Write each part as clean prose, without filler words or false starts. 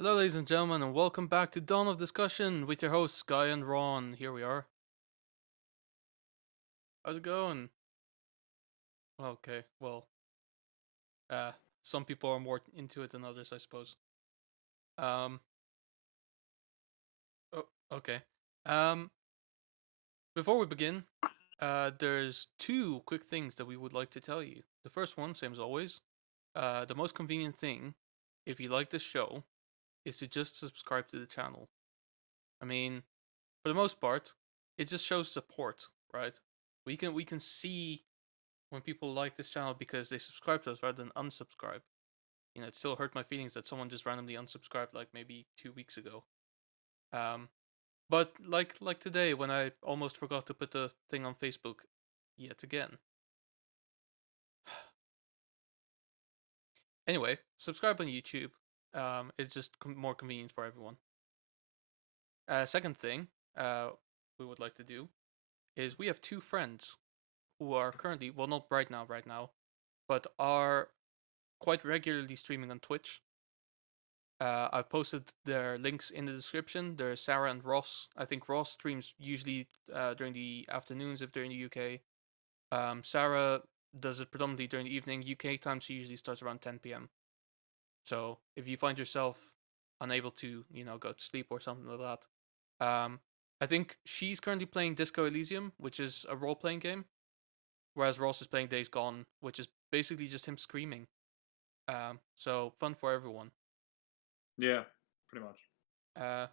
Hello, ladies and gentlemen, and welcome back to Dawn of Discussion with your hosts, Guy and Ron. Here we are. How's it going? Okay, well, uh, some people are more into it than others, I suppose. Um, okay. Um, Before we begin, there's two quick things that we would like to tell you. The first one, same as always, the most convenient thing, if you like this show, is to just subscribe to the channel. I mean, for the most part, it just shows support, right? We can see when people like this channel because they subscribe to us rather than unsubscribe. It still hurt my feelings that someone just randomly unsubscribed like maybe 2 weeks ago. Um, but like today when I almost forgot to put the thing on Facebook yet again. Anyway, subscribe on YouTube. It's just more convenient for everyone. Second thing, we would like to do is we have two friends who are currently, well, not right now, but are quite regularly streaming on Twitch. I've posted their links in the description. There's Sarah and Ross. I think Ross streams usually during the afternoons if they're in the UK. Sarah does it predominantly during the evening. UK time, she usually starts around 10 p.m. So if you find yourself unable to, go to sleep or something like that, I think she's currently playing Disco Elysium, which is a role-playing game, whereas Ross is playing Days Gone, which is basically just him screaming. So fun for everyone. Yeah, pretty much. Uh,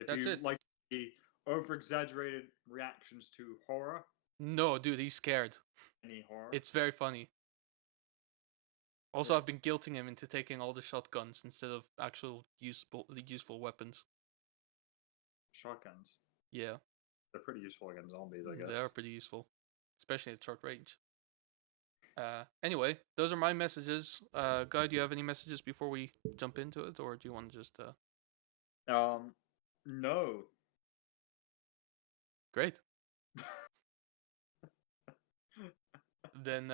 If that's you it. like the over-exaggerated reactions to horror, No, dude, he's scared. any horror, It's very funny. Also, yeah, I've been guilting him into taking all the shotguns instead of actual useful weapons. shotguns. Yeah, They're pretty useful against zombies, I they guess. are pretty useful, especially at short range. Anyway, those are my messages. Guy, do you have any messages before we jump into it, or do you want to just? No. Great. Then,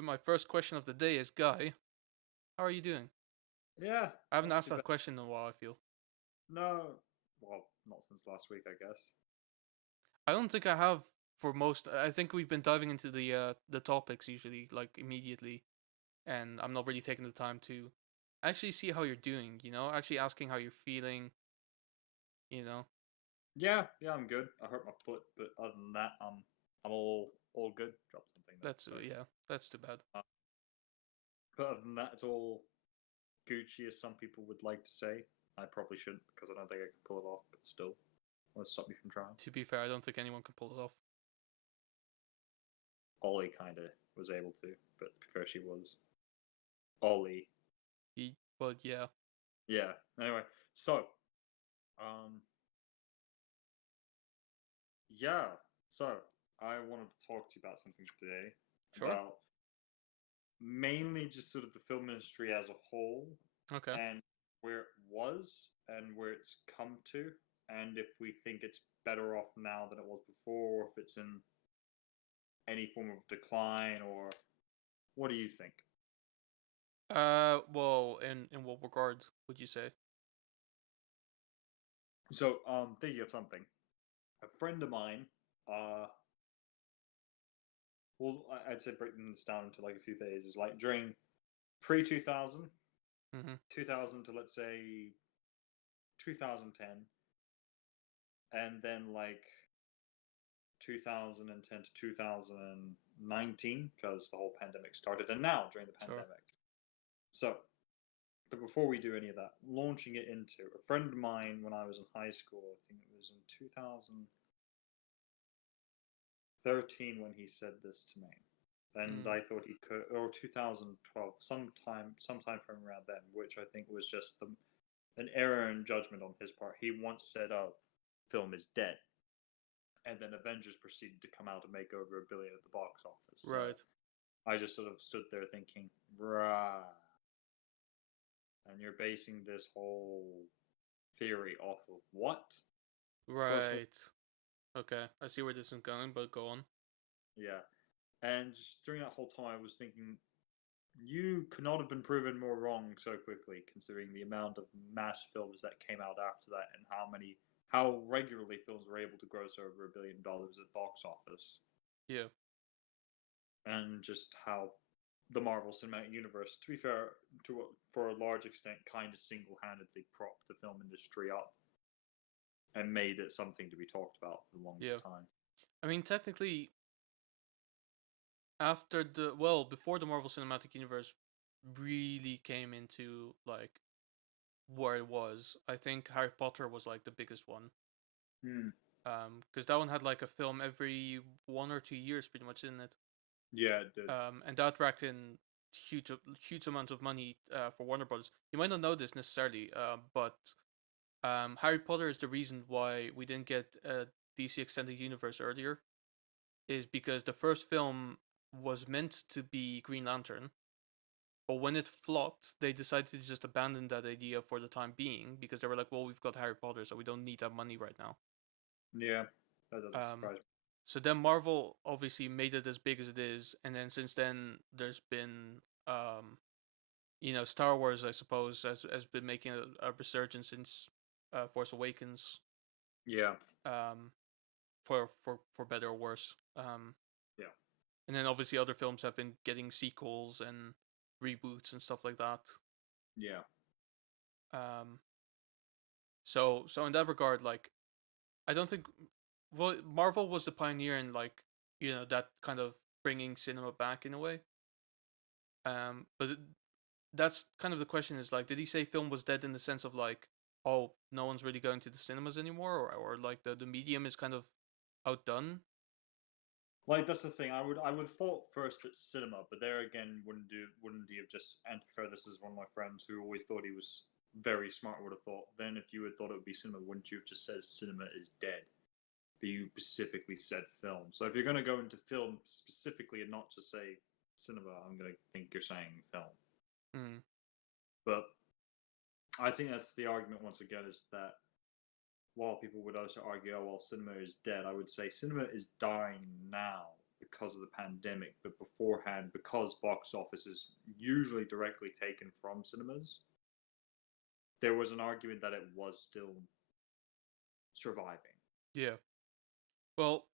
my first question of the day is, Guy, how are you doing? Yeah, I haven't not asked too that bad. question in a while. I feel. No, well, not since last week, I guess. I don't think I have for most. I think we've been diving into the topics usually like immediately, and I'm not really taking the time to actually see how you're doing. Actually asking how you're feeling. You know, Yeah, I'm good. I hurt my foot, but other than that, I'm all good. Drop something there. that's Sorry. yeah, that's too bad. Uh, but other than that, it's all Gucci, as some people would like to say. I probably shouldn't because I don't think I can pull it off, but still, won't stop me from trying. To be fair, I don't think anyone can pull it off. Ollie kind of was able to, but prefer she was. Ollie. But yeah, Yeah. Anyway, so, um, yeah. So, I wanted to talk to you about something today sure, about mainly just sort of the film industry as a whole okay. and where it was and where it's come to, and if we think it's better off now than it was before, or if it's in any form of decline, or what do you think? Well, in what regard would you say? So, thinking of something, a friend of mine, uh, well, I'd say breaking this down into like a few phases, like during pre 2000, Mm-hmm. 2000 to let's say 2010, and then like 2010 to 2019, because the whole pandemic started, and now during the Sure. pandemic. So, but before we do any of that, launching it into a friend of mine when I was in high school, I think it was in 2013 when he said this to me. And Mm. I thought he could, or 2012, sometime from around then, which I think was just an error in judgment on his part. He once said, "Oh, film is dead," and then Avengers proceeded to come out and make over $1 billion at the box office. So Right. I just sort of stood there thinking, right. And you're basing this whole theory off of what? Personally, Right. Okay. I see where this is going, but go on. yeah. And just during that whole time, I was thinking, You could not have been proven more wrong so quickly, considering the amount of mass films that came out after that and how regularly films were able to gross over $1 billion at box office, Yeah, and just how the Marvel Cinematic Universe, to be fair, for a large extent, kind of single-handedly propped the film industry up and made it something to be talked about for the yeah. longest time. I mean, technically, before the Marvel Cinematic Universe really came into like where it was, I think Harry Potter was like the biggest one. Hmm. Because that one had like a film every 1 or 2 years, pretty much, in it. Yeah, it did. And that racked in huge amounts of money for Warner Brothers. You might not know this necessarily, but Harry Potter is the reason why we didn't get a DC Extended Universe earlier. Is because the first film was meant to be Green Lantern, but when it flopped, they decided to just abandon that idea for the time being because they were like, "Well, we've got Harry Potter, so we don't need that money right now." Yeah, that doesn't Um, surprise me. so then Marvel obviously made it as big as it is, and then since then there's been Star Wars, I suppose, has been making a resurgence since Force Awakens, Yeah, um, for better or worse. yeah, And then obviously other films have been getting sequels and reboots and stuff like that. yeah, Um, so in that regard, like I don't think, well, Marvel was the pioneer in like that kind of bringing cinema back in a way. But that's kind of the question, is like, did he say film was dead in the sense of like, oh, no one's really going to the cinemas anymore, or like the medium is kind of outdone? like that's the thing. I would thought first at cinema, but there again, wouldn't he have just, and to be fair, this is one of my friends who always thought he was very smart, would have thought, then if you had thought it would be cinema, wouldn't you have just said cinema is dead? But you specifically said film. So if you're going to go into film specifically and not just say cinema, I'm going to think you're saying film. Hmm. But I think that's the argument once again, is that while people would also argue, oh, well, cinema is dead, I would say cinema is dying now because of the pandemic, but beforehand, because box office is usually directly taken from cinemas, there was an argument that it was still surviving. Yeah. Well,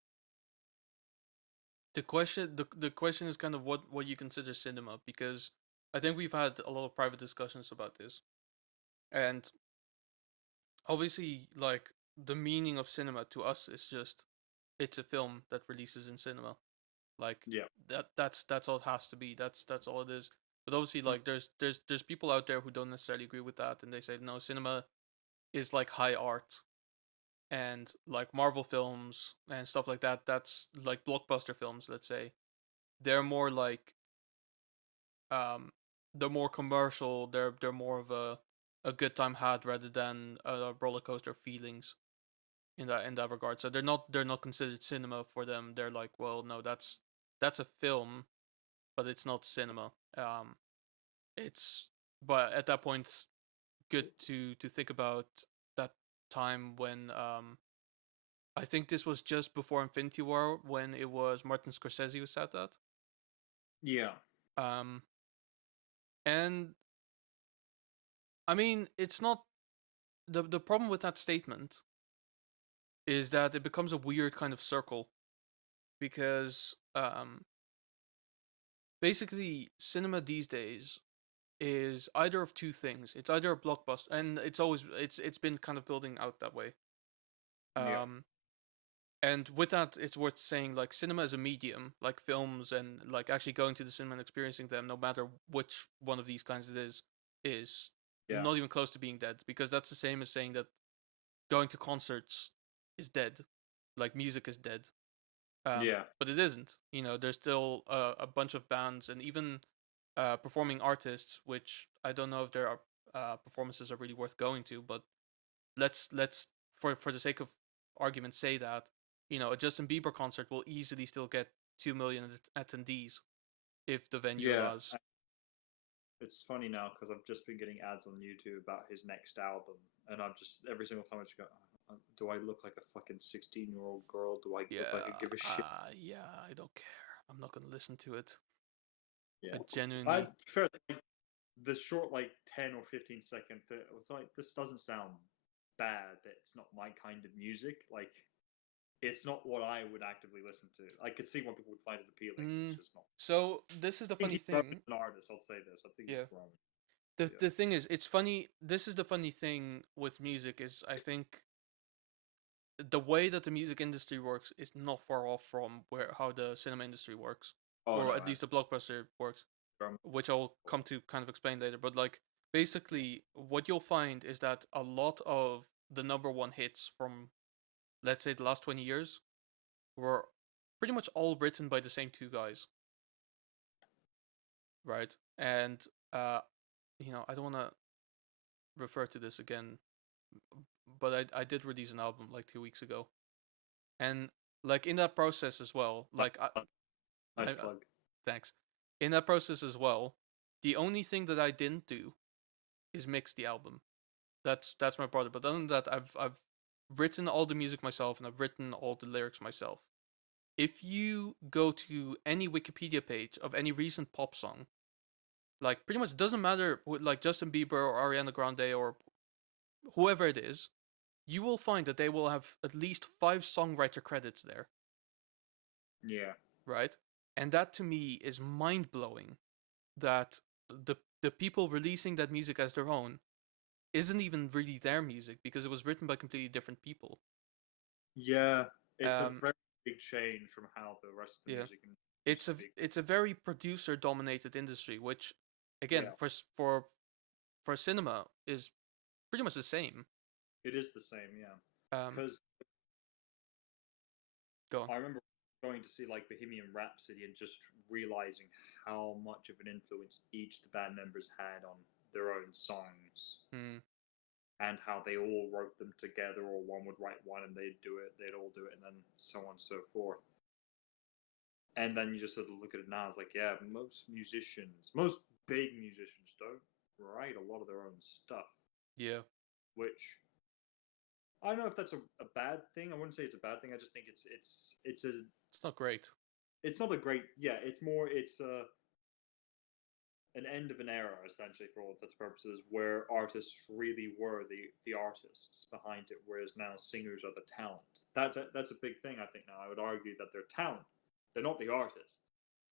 the question is kind of what you consider cinema, because I think we've had a lot of private discussions about this, and obviously like the meaning of cinema to us is just it's a film that releases in cinema, like Yeah. that's all it has to be, that's all it is. But obviously like there's people out there who don't necessarily agree with that, and they say no, cinema is like high art, and like Marvel films and stuff like that, that's like blockbuster films, let's say, they're more like um they're more commercial, they're more of a good time had rather than a roller coaster feelings in that regard. So they're not considered cinema for them. They're like, well, no, that's a film, but it's not cinema. It's but at that point, good to think about that time when I think this was just before Infinity War, when it was Martin Scorsese who said that. Yeah. Um, and I mean, it's not the problem with that statement is that it becomes a weird kind of circle, because basically cinema these days is either of two things. It's either a blockbuster, and it's been kind of building out that way. Yeah. Um, and with that, it's worth saying like cinema as a medium, like films, and like actually going to the cinema and experiencing them, no matter which one of these kinds it is Yeah. not even close to being dead, because that's the same as saying that going to concerts is dead, like music is dead. Yeah. But it isn't. There's still a bunch of bands and even performing artists, which I don't know if their performances are really worth going to. But let's for the sake of argument say that a Justin Bieber concert will easily still get 2 million attendees if the venue Yeah. allows. It's funny now because I've just been getting ads on YouTube about his next album, and I'm just every single time I just go, "Do I look like a fucking 16-year-old girl? Do I look like I Yeah, give a shit?" yeah, I don't care. I'm not gonna listen to it. Yeah. I I genuinely. prefer like, the short, like 10 or 15 second. That was like this doesn't sound bad. That it's not my kind of music. Like it's not what I would actively listen to. I could see why people would find it appealing. It's Mm, just not. so this is the I think funny he's growing thing. as an artist. I'll say this. I think he's Yeah. growing. The Yeah. the thing is, it's funny. This is the funny thing with music is I think the way that the music industry works is not far off from where how the cinema industry works, Oh or no, at least the blockbuster works, um, which I'll come to kind of explain later. But like basically, what you'll find is that a lot of the number one hits from, let's say, the last 20 years were pretty much all written by the same two guys, right? And uh, I don't want to refer to this again, but I did release an album like 2 weeks ago, and like in that process as well, nice, like nice I plug. thanks. In that process as well, the only thing that I didn't do is mix the album. That's my part. But other than that, I've written all the music myself and I've written all the lyrics myself. If you go to any Wikipedia page of any recent pop song, like pretty much doesn't matter like Justin Bieber or Ariana Grande or whoever it is, you will find that they will have at least 5 songwriter credits there, Yeah. right? And that to me is mind blowing. That the people releasing that music as their own isn't even really their music because it was written by completely different people. Yeah. It's a Um, very big change from how the rest of the yeah, music used to be. it's a very producer dominated industry, which again Yeah. for cinema is pretty much the same. It is the same. Yeah. Um, Because go on. I remember going to see like Bohemian Rhapsody and just realizing how much of an influence each the band members had on their own songs Mm, and how they all wrote them together, or one would write one and they'd all do it, and then so on and so forth. And then you just sort of look at it now, it's like, yeah, most big musicians don't write a lot of their own stuff, yeah, which I don't know if that's a bad thing. I wouldn't say it's a bad thing. I just think it's not great. it's not a great, yeah, it's an end of an era essentially for all intents and purposes, where artists really were the artists behind it, whereas now singers are the talent. That's a big thing. I think now I would argue that they're talent, they're not the artist,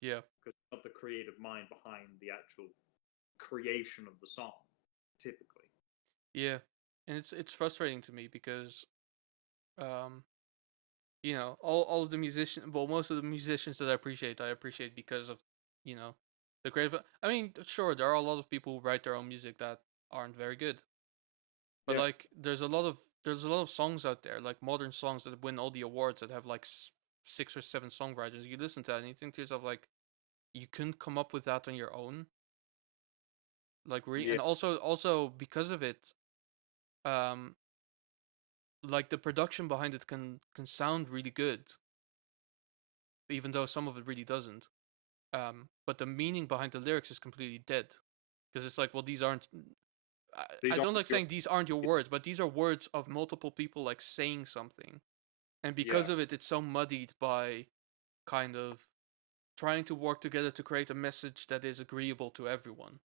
Yeah, because not the creative mind behind the actual creation of the song typically. yeah, and it's frustrating to me because um all of the musicians, well, most of the musicians that I appreciate because of you know the creative. I mean, sure, there are a lot of people who write their own music that aren't very good, but Yeah, like there's a lot of songs out there, like modern songs that win all the awards that have like 6 or 7 songwriters. You listen to that and you think to yourself like, you couldn't come up with that on your own, like yeah, and also because of it, um, like the production behind it can sound really good, even though some of it really doesn't. But the meaning behind the lyrics is completely dead because it's like, well, these aren't. I these don't aren't like your, saying these aren't your words, but these are words of multiple people like saying something, and yeah, because of it, it's so muddied by kind of trying to work together to create a message that is agreeable to everyone.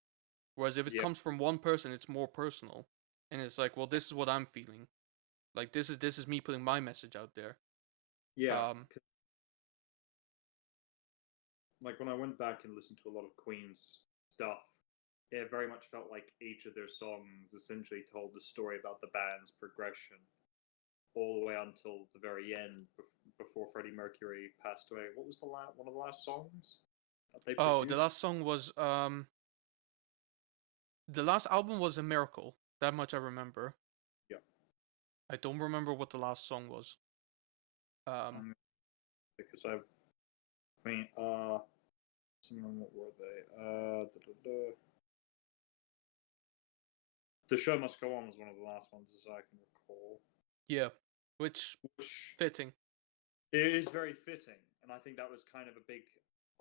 Whereas if it yeah, comes from one person, it's more personal, and it's like, well, this is what I'm feeling. Like this is me putting my message out there. yeah. Um, Like when I went back and listened to a lot of Queen's stuff, it very much felt like each of their songs essentially told the story about the band's progression all the way until the very end, before Freddie Mercury passed away. What was one of the last songs that they oh, the produced? last song was the last album was a miracle. That much I remember. Yeah, I don't remember what the last song was. Um, because I mean, what were they? The Show Must Go On was one of the last ones, as I can recall. yeah, which Which fitting. it is very fitting, and I think that was kind of a big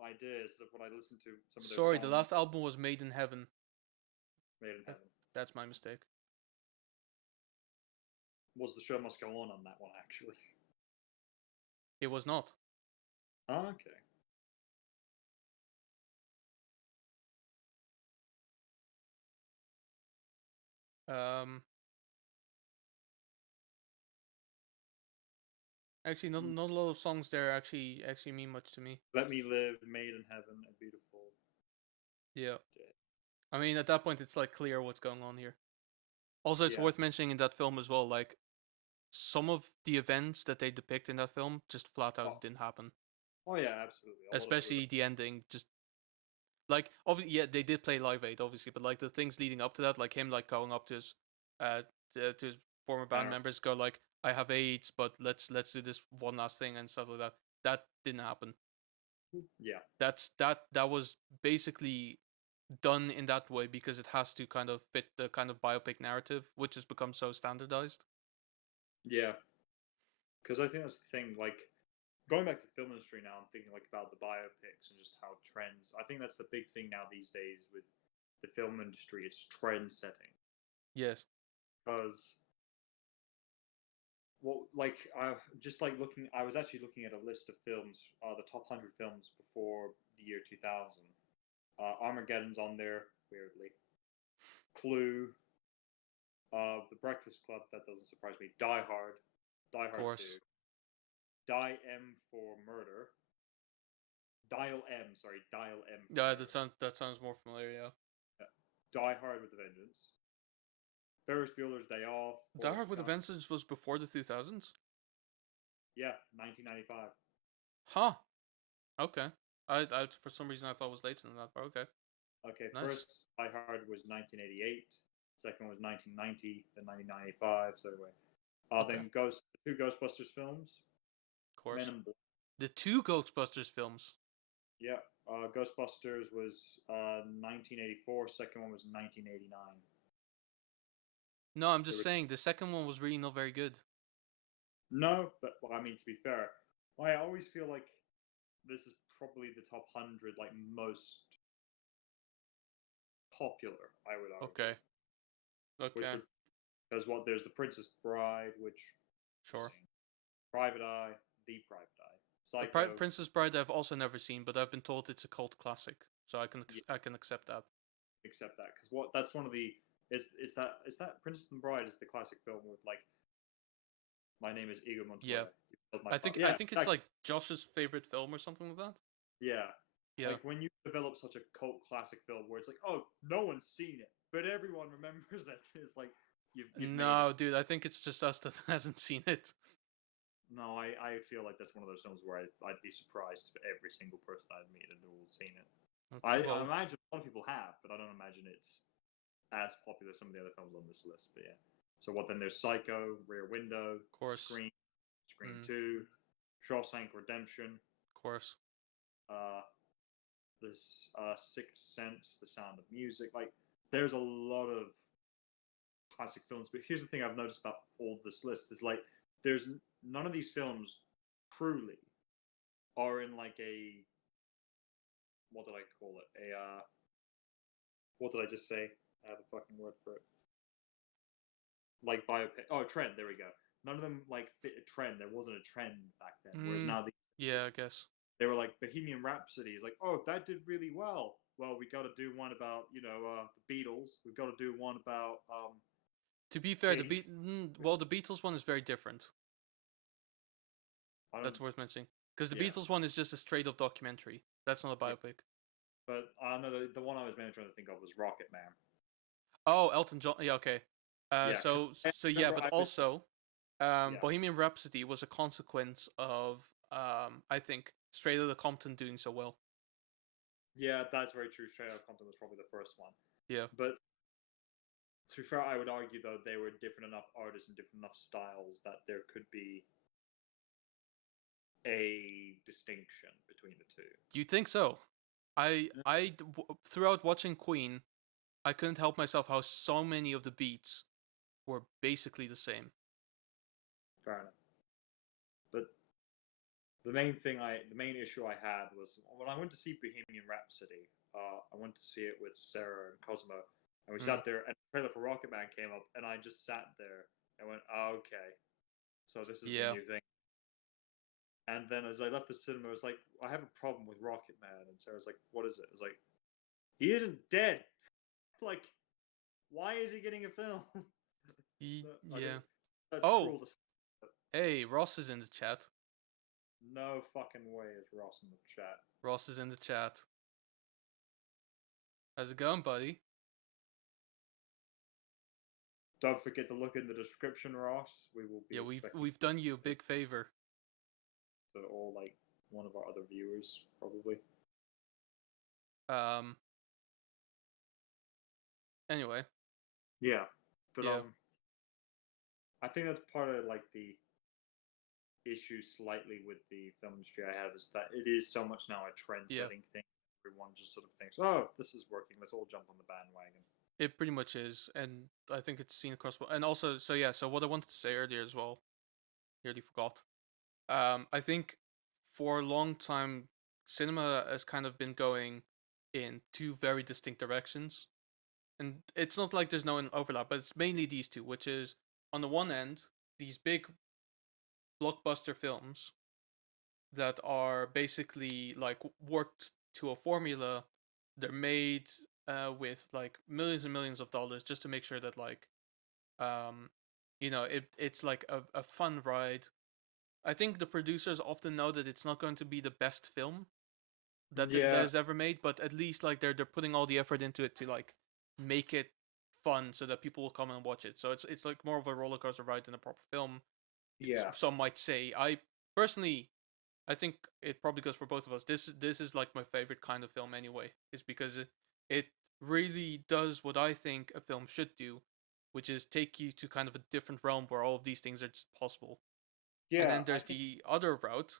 idea. Sort of when I listened to some of their Sorry, the songs, last album was Made in Heaven. Made in That- Heaven. That's my mistake. Was The Show Must Go On that one, actually? It was not. Okay. Um, actually, not Mm. not a lot of songs there actually mean much to me. Let Me Live, Made in Heaven, A Beautiful Yeah, Day. I mean, at that point, it's like clear what's going on here. Also, it's Yeah. worth mentioning in that film as well, like some of the events that they depict in that film just flat Oh, out didn't happen. oh yeah, absolutely. A lot of it was Especially the ending, just like obviously, yeah, they did play Live Aid, obviously, but like the things leading up to that, like him like going up to his uh to his former band better. members, go like, I have AIDS, but let's do this one last thing and stuff like that. That didn't happen. Yeah. That was basically done in that way because it has to kind of fit the kind of biopic narrative, which has become so standardized. Yeah. Because I think that's the thing. Like, going back to the film industry now, I'm thinking like about the biopics and just how trends. I think that's the big thing now these days with the film industry. It's trend setting. Yes, Because well, like I just like looking. I was actually looking at a list of films, the top 100 films before the year 2000. Armageddon's on there weirdly. Clue, The Breakfast Club. That doesn't surprise me. Die Hard, Die of Hard Two, course. Die M for Murder, Dial M. Sorry, Dial M for Yeah, Murder. that sounds more familiar. Yeah, Die Hard with a Vengeance. Ferris Bueller's Day Off. Die Hard Forrest with a Gump. Vengeance was before the 2000s. Yeah, 1995. Huh. Okay. I for some reason I thought it was later than that, but okay. Okay, Nice. first Die Hard was 1988. Second was 1990, then 1995. So anyway, Okay. then two Ghostbusters films, Of Men course. in Black. The two Ghostbusters films. Yeah, Ghostbusters was 1984. Second one was 1989. No, I'm They just were saying the second one was really not very good. no, but well, I mean to be fair, I always feel like this is probably the top 100 like most popular. I would argue, Okay. which Okay. because what there's the Princess Bride, which Sure. Private Eye, The Private Eye, The Psycho. Princess Bride I've also never seen, but I've been told it's a cult classic, so Yeah, I can accept that. accept that because what that's one of the is that Princess and Bride is the classic film with like my name is Ego Yeah. Montoya. You killed my father. I Yeah, think it's exactly. like Josh's favorite film or something like that. Yeah, Yeah. like when you develop such a cult classic film where it's like, oh, no one's seen it, but everyone remembers it. It's like you've made it. No, dude, I think it's just us that hasn't seen it. No, I feel like that's one of those films where I'd be surprised if every single person I'd meet had all seen it. Okay, I well, imagine a lot of people have, but I don't imagine it's as popular as some of the other films on this list. But yeah. So what then? There's Psycho, Rear Window, of course. Scream, Scream Mm, 2, Shawshank Redemption, of course. uh, this Sixth Sense, The Sound of Music. Like, there's a lot of classic films. But here's the thing I've noticed about all this list is like, there's none of these films truly are in like a what did I call it? What did I just say? I have a fucking word for it. Like biopic. Oh, trend. There we go. None of them like fit a trend. There wasn't a trend back then. Whereas Mm, now yeah, I guess. they were like Bohemian Rhapsody is like, oh, that did really well. Well, we got to do one about the Beatles. We've got to do one about To be fair, Katie. well, the Beatles one is very different. I don't, That's worth mentioning because the yeah, Beatles one is just a straight up documentary. That's not a yeah. biopic. But I know the one I was mainly trying to think of was Rocket Man. Oh, Elton John. Yeah, okay. Yeah, I Yeah, remember but I was also, yeah, Bohemian Rhapsody was a consequence of I think Straight Outta Compton doing so well. yeah. That's very true. Straight Outta Compton was probably the first one. Yeah. But to be fair, I would argue though they were different enough artists and different enough styles that there could be a distinction between the two. Do you think so? Throughout watching Queen, I couldn't help myself how so many of the beats were basically the same. Fair enough. But the main issue I had was when I went to see Bohemian Rhapsody. I went to see it with Sarah and Cosmo, and we Mm. sat there, and the trailer for Rocket Man came up, and I just sat there and went, oh, "Okay, so this is the Yeah. new thing." And then as I left the cinema, I was like, "I have a problem with Rocket Man," and Sarah's like, "What is it?" I was like, "He isn't dead." Like Why is he getting a film? I think Yeah. that's Oh, cruel to say. hey, Ross is in the chat. No fucking way is Ross in the chat. Ross is in the chat. How's it going, buddy? Don't forget to look in the description, Ross. We will be Yeah, expecting we've done you a big favor. to all like one of our other viewers, probably. Um. Anyway, Yeah, but yeah, I think that's part of like the issue slightly with the film industry I have is that it is so much now a trend-setting thing. Everyone just sort of thinks, "Oh, this is working. Let's all jump on the bandwagon." it pretty much is, and I think it's seen across. And also, so yeah, so what I wanted to say earlier as well, nearly forgot. I think for a long time, cinema has kind of been going in two very distinct directions, and it's not like there's no overlap, but it's mainly these two, which is on the one end these big blockbuster films that are basically like worked to a formula. They're made with like millions and millions of dollars just to make sure that like um it's like a fun ride. I think the producers often know that it's not going to be the best film that Yeah, is ever made, but at least like they're putting all the effort into it to like make it fun so that people will come and watch it. So it's like more of a roller coaster ride than a proper film. yeah, Some might say. I personally, I think it probably goes for both of us. This is like my favorite kind of film anyway. Is because it really does what I think a film should do, which is take you to kind of a different realm where all of these things are just possible. And yeah. then I there's think the other route,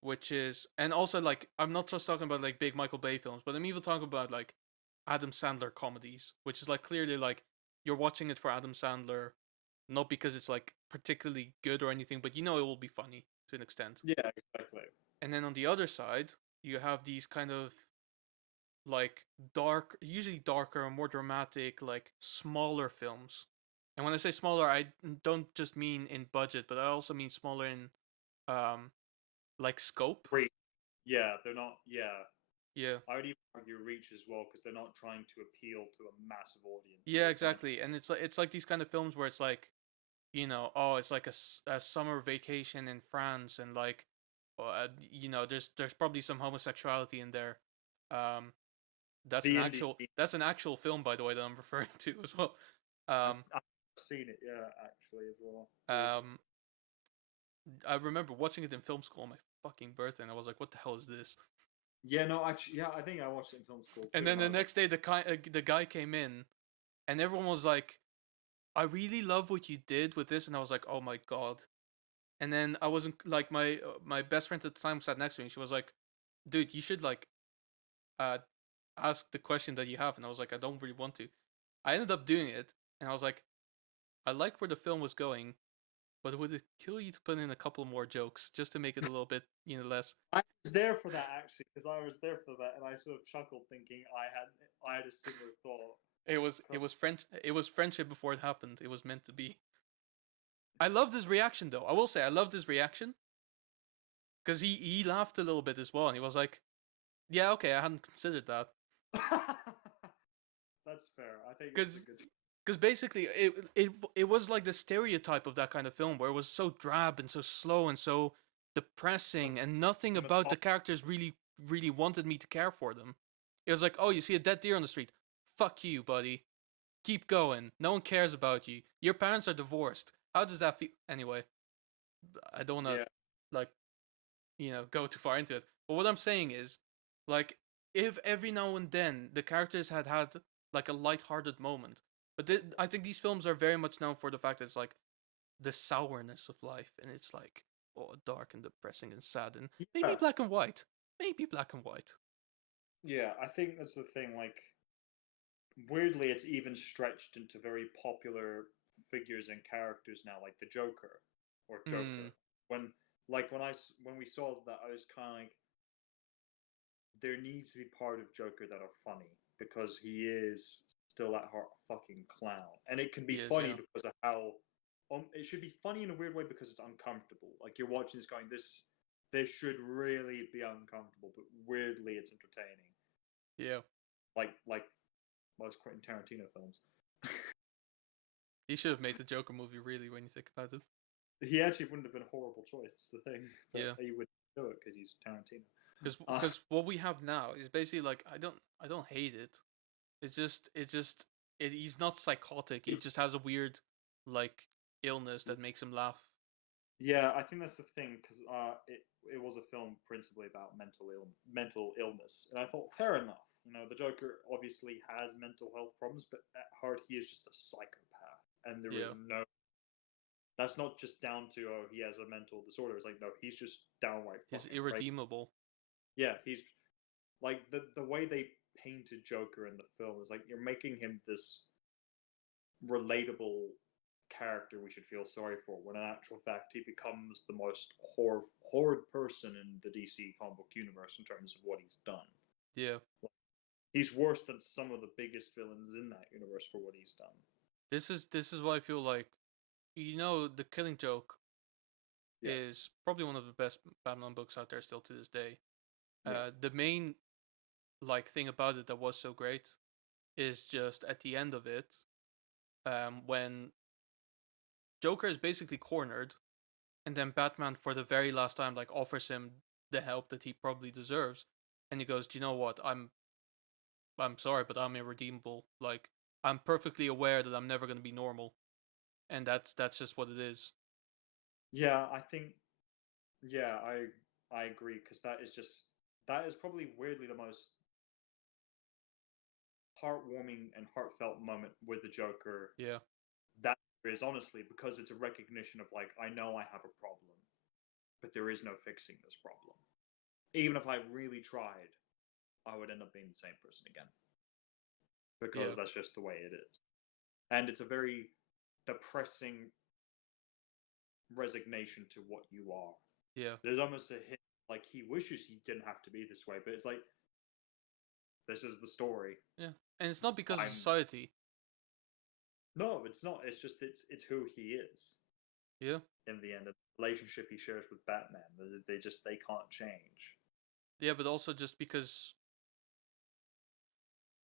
which is, and also like I'm not just talking about like big Michael Bay films, but I'm even talking about like Adam Sandler comedies, which is like clearly like you're watching it for Adam Sandler, not because it's like particularly good or anything, but you know it will be funny to an extent. yeah, exactly. And then on the other side, you have these kind of like dark, usually darker and more dramatic, like smaller films. And when I say smaller, I don't just mean in budget, but I also mean smaller in um like scope. Great. Yeah, they're not. Yeah, Yeah. I would even argue reach as well because they're not trying to appeal to a massive audience. Yeah, They're trying to. exactly. And it's like these kind of films where it's like, oh, it's like a summer vacation in France, and like, there's probably some homosexuality in there. Um, The indie. that's an actual film, by the way, that I'm referring to as well. I've seen it, yeah, actually as well. Um, I remember watching it in film school on my fucking birthday, and I was like, "What the hell is this?" Yeah, no, actually, yeah, I think I watched it in film school And too, then and I the was like, next day, the guy came in, and everyone was like, "I really love what you did with this," and I was like, "Oh my god." And then I wasn't like my best friend at the time sat next to me. She was like, "Dude, you should like uh ask the question that you have." And I was like, "I don't really want to." I ended up doing it, and I was like, "I like where the film was going, but would it kill you to put in a couple more jokes just to make it a little bit, less?" I was there for that actually because I was there for that, and I sort of chuckled thinking I had a similar thought. It was friendship before it happened. It was meant to be. I loved his reaction though. I will say I loved his reaction because he laughed a little bit as well, and he was like, "Yeah, okay, I hadn't considered that." That's fair. I think it's a Because good. basically it was like the stereotype of that kind of film where it was so drab and so slow and so depressing, and nothing about the characters really wanted me to care for them. It was like, oh, you see a dead deer on the street, fuck you, buddy, keep going, no one cares about you, your parents are divorced, how does that feel? Anyway, I don't want to Yeah, like go too far into it, but what I'm saying is, like, if every now and then the characters had like a light-hearted moment, but I think these films are very much known for the fact that it's like the sourness of life, and it's like, oh, dark and depressing and sad, and maybe yeah, black and white, maybe black and white. yeah. I think that's the thing. Like, weirdly, it's even stretched into very popular figures and characters now, like the Joker or Hmm. Joker. When when we saw that, I was kind of like, there needs to be part of Joker that are funny because he is still at heart a fucking clown, and it can be He is, funny yeah. because of how it should be funny in a weird way because it's uncomfortable. Like you're watching this going, this should really be uncomfortable, but weirdly it's entertaining. Yeah. Like most Quentin Tarantino films. He should have made the Joker movie, really, when you think about it. He actually wouldn't have been a horrible choice. That's the thing, but Yeah, he would do it because he's Tarantino. Uh, because what we have now is basically like I don't hate it. He's not psychotic. He it's just has a weird like illness that makes him laugh. Yeah, I think that's the thing because it was a film principally about mental illness, and I thought fair enough. You know, the Joker obviously has mental health problems, but at heart he is just a psychopath, and there is Yeah, no. That's not just down to he has a mental disorder. It's like no, he's just downright he's fucking crazy. irredeemable. Yeah, he's like the way they painted Joker in the film is like you're making him this relatable character we should feel sorry for, when in actual fact he becomes the most horrid person in the DC comic book universe in terms of what he's done. Yeah, He's worse than some of the biggest villains in that universe for what he's done. this is what I feel like. The Killing Joke Yeah, is probably one of the best Batman books out there still to this day. yeah, The main thing about it that was so great is just at the end of it, when Joker is basically cornered, and then Batman for the very last time offers him the help that he probably deserves, and he goes, "Do you know what? I'm sorry, but I'm irredeemable. Like I'm perfectly aware that I'm never gonna be normal, and that's just what it is." yeah. I think yeah, I agree because that is probably weirdly the most heartwarming and heartfelt moment with the Joker Yeah, that there is, honestly, because it's a recognition of like I know I have a problem, but there is no fixing this problem. Even if I really tried, I would end up being the same person again yeah, because that's just the way it is. And it's a very depressing resignation to what you are. yeah, There's almost a hit like he wishes he didn't have to be this way, but it's like this is the story. yeah. And it's not because of I'm society. No, it's not. It's who he is Yeah, in the end. The relationship he shares with Batman, they can't change. yeah, but also just because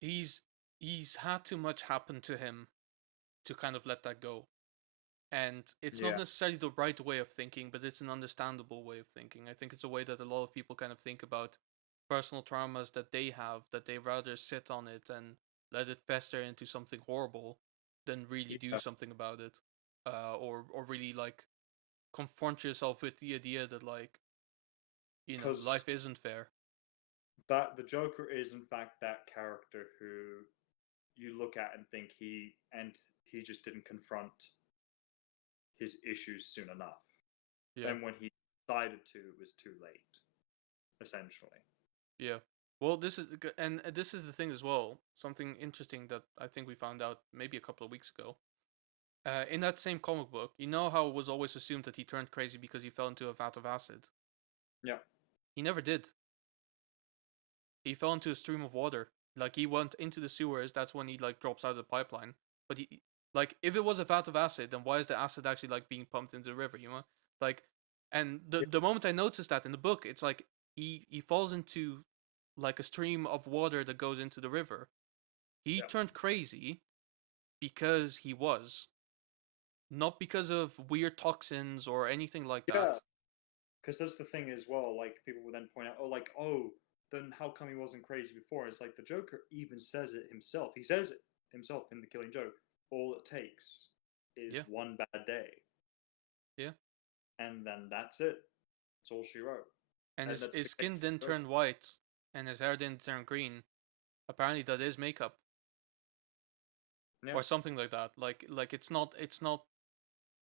he's he's had too much happen to him to kind of let that go. And it's not Yeah, necessarily the right way of thinking, but it's an understandable way of thinking. I think it's a way that a lot of people kind of think about personal traumas that they have, that they rather sit on it and let it fester into something horrible than really do yeah. something about it, or really confront yourself with the idea that Because life isn't fair. that the Joker is in fact that character who you look at and think he just didn't confront his issues soon enough. Yeah, And when he decided to, it was too late, essentially. yeah. Well, this is the thing as well. Something interesting that I think we found out maybe a couple of weeks ago. In that same comic book, you know how it was always assumed that he turned crazy because he fell into a vat of acid. Yeah. He never did. He fell into a stream of water. Like he went into the sewers. That's when he drops out of the pipeline. But he if it was a vat of acid, then why is the acid actually being pumped into the river? Like, and the Yeah. the moment I noticed that in the book, it's like he falls into a stream of water that goes into the river. He Yeah. turned crazy because he was, not because of weird toxins or anything like Yeah. that. Because that's the thing as well. Like people would then point out, oh, then how come he wasn't crazy before? It's like the Joker even says it himself. He says it himself in the Killing Joke. All it takes is Yeah, one bad day, yeah. and then that's it. That's all she wrote. And And his that's the his case skin with didn't the Joker. turn white, and his hair didn't turn green. Apparently, that is makeup Yeah. or something like that.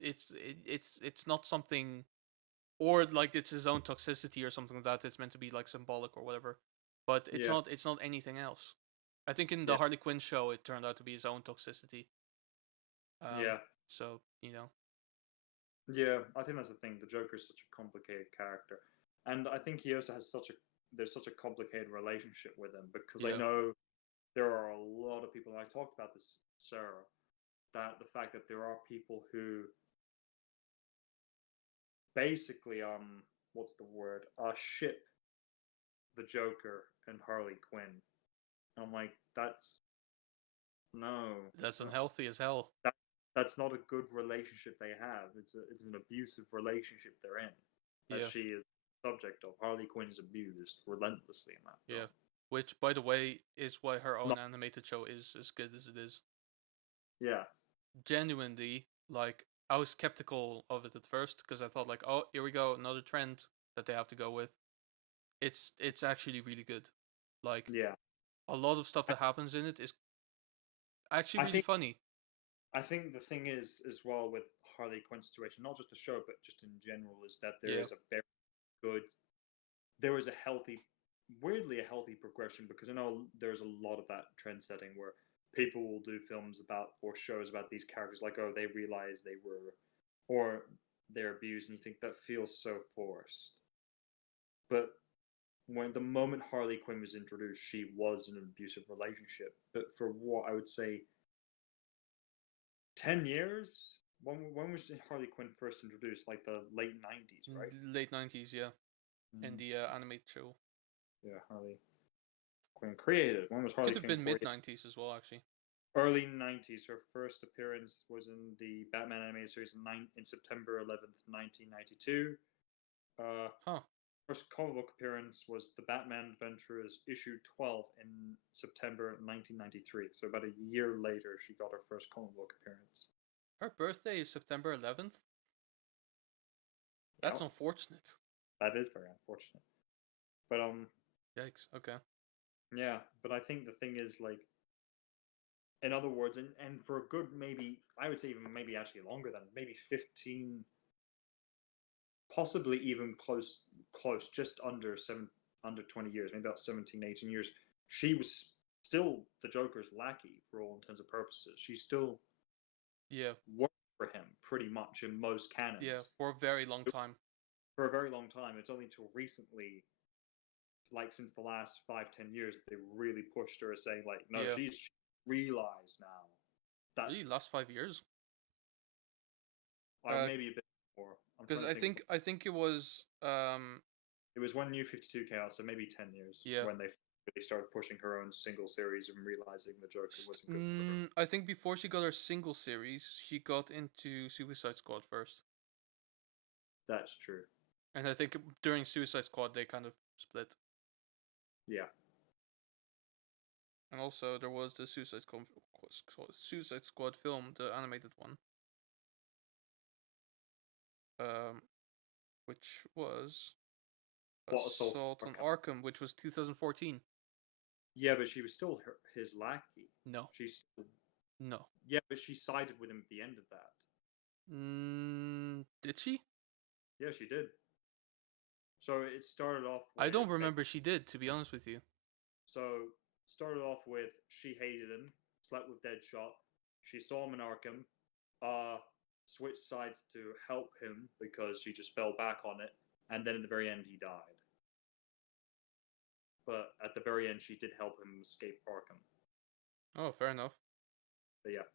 It's not something, or it's his own toxicity or something like that. It's meant to be symbolic or whatever, but it's Yeah. not. It's not anything else. I think in the Yeah. Harley Quinn show, it turned out to be his own toxicity. Yeah. So Yeah, I think that's the thing. The Joker is such a complicated character, and I think he also has there's such a complicated relationship with him because I yeah, know there are a lot of people. And I talked about this, Sarah, that the fact that there are people who basically what's the word ship the Joker and Harley Quinn. I'm like that's no, that's unhealthy as hell. that's not a good relationship they have. It's an abusive relationship they're in that Yeah, she is subject of. Harley Quinn is abused relentlessly in that yeah. film. Which, by the way, is why her Not, own animated show is as good as it is. yeah, Genuinely, like, I was skeptical of it at first because I thought like, oh, here we go, another trend that they have to go with. It's actually really good. Like, yeah. a lot of stuff I, that happens in it is actually I really think funny. I think the thing is as well with Harley Quinn's situation, not just the show, but just in general, is that there Yeah. is a very good, there is a healthy, weirdly a healthy progression, because I know there's a lot of that trend setting where people will do films about or shows about these characters like, oh, they realize they were, or they're abused, and you think that feels so forced. But when the moment Harley Quinn was introduced, she was in an abusive relationship. But for what I would say, 10 years. When was Harley Quinn first introduced? Like the late '90s, right? Late 90s, yeah, in Mm. the animated show. Yeah, Harley Quinn created. When was Could Harley have Quinn been mid created? 90s as well, actually. Early '90s. Her first appearance was in the Batman animated series in September 11th, 1992. Uh, Huh. First comic book appearance was the Batman Adventures issue 12 in September 1993. So about a year later, she got her first comic book appearance. Her birthday is September 11th. Yeah, That's unfortunate. that is very unfortunate. But Yikes. Okay. yeah. But I think the thing is like, in other words, and for a good maybe, I would say even maybe actually longer than maybe 15, possibly even close, just under under 20 years, maybe about 17, 18 years, she was still the Joker's lackey for all intents and purposes. She still Yeah. worked for him pretty much in most Yeah. canons For a very long time. for a very long time. It's only till recently, like since the last 5, 10 years, that they really pushed her as saying like, no, Yeah. she's realized now that Really, last 5 years. maybe a bit more. I'm Because trying to think of I think it was it was when New 52 came out, so maybe 10 years yeah. when they really started pushing her own single series and realizing the Joker wasn't good for her. I think before she got her single series, she got into Suicide Squad first, That's true. and I think during Suicide Squad they kind of split. Yeah. And also there was the Suicide Squad film, the animated one, um, which was What assault? Assault on Arkham, which was 2014. Yeah, but she was still his lackey. No, She's still, no. yeah, but she sided with him at the end of that. Did she? Yeah, she did. So it started off I don't with remember she did, to be honest with you. so started off with she hated him, slept with Deadshot. She saw him in Arkham, switched sides to help him because she just fell back on it, and then at the very end he died. But at the very end, she did help him escape Arkham. Oh, fair enough. But yeah,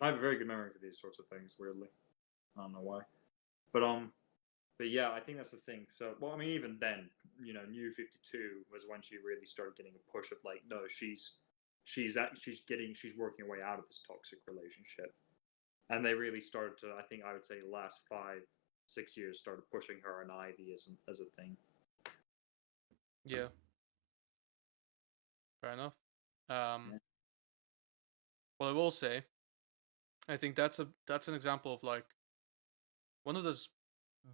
I have a very good memory for these sorts of things. Weirdly, I don't know why. But but yeah, I think that's the thing. So, well, I mean, even then, New 52 was when she really started getting a push of like, no, she's working her way out of this toxic relationship, and they really started to. I think I would say the last 5, 6 years started pushing her and Ivy as a thing. Yeah, fair enough. Um, Yeah. well, I will say, I think that's an example of like one of those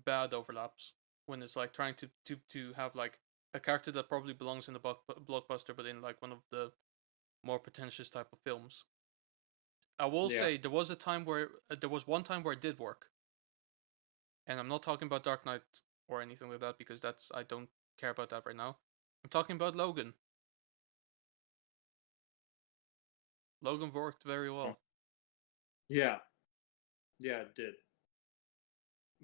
bad overlaps when it's like trying to have like a character that probably belongs in a blockbuster, but in like one of the more pretentious type of films. I will Yeah. say there was one time where it did work, and I'm not talking about Dark Knight or anything like that because that's I don't care about that right now. I'm talking about Logan. Logan worked very Oh, well. yeah. Yeah, it did.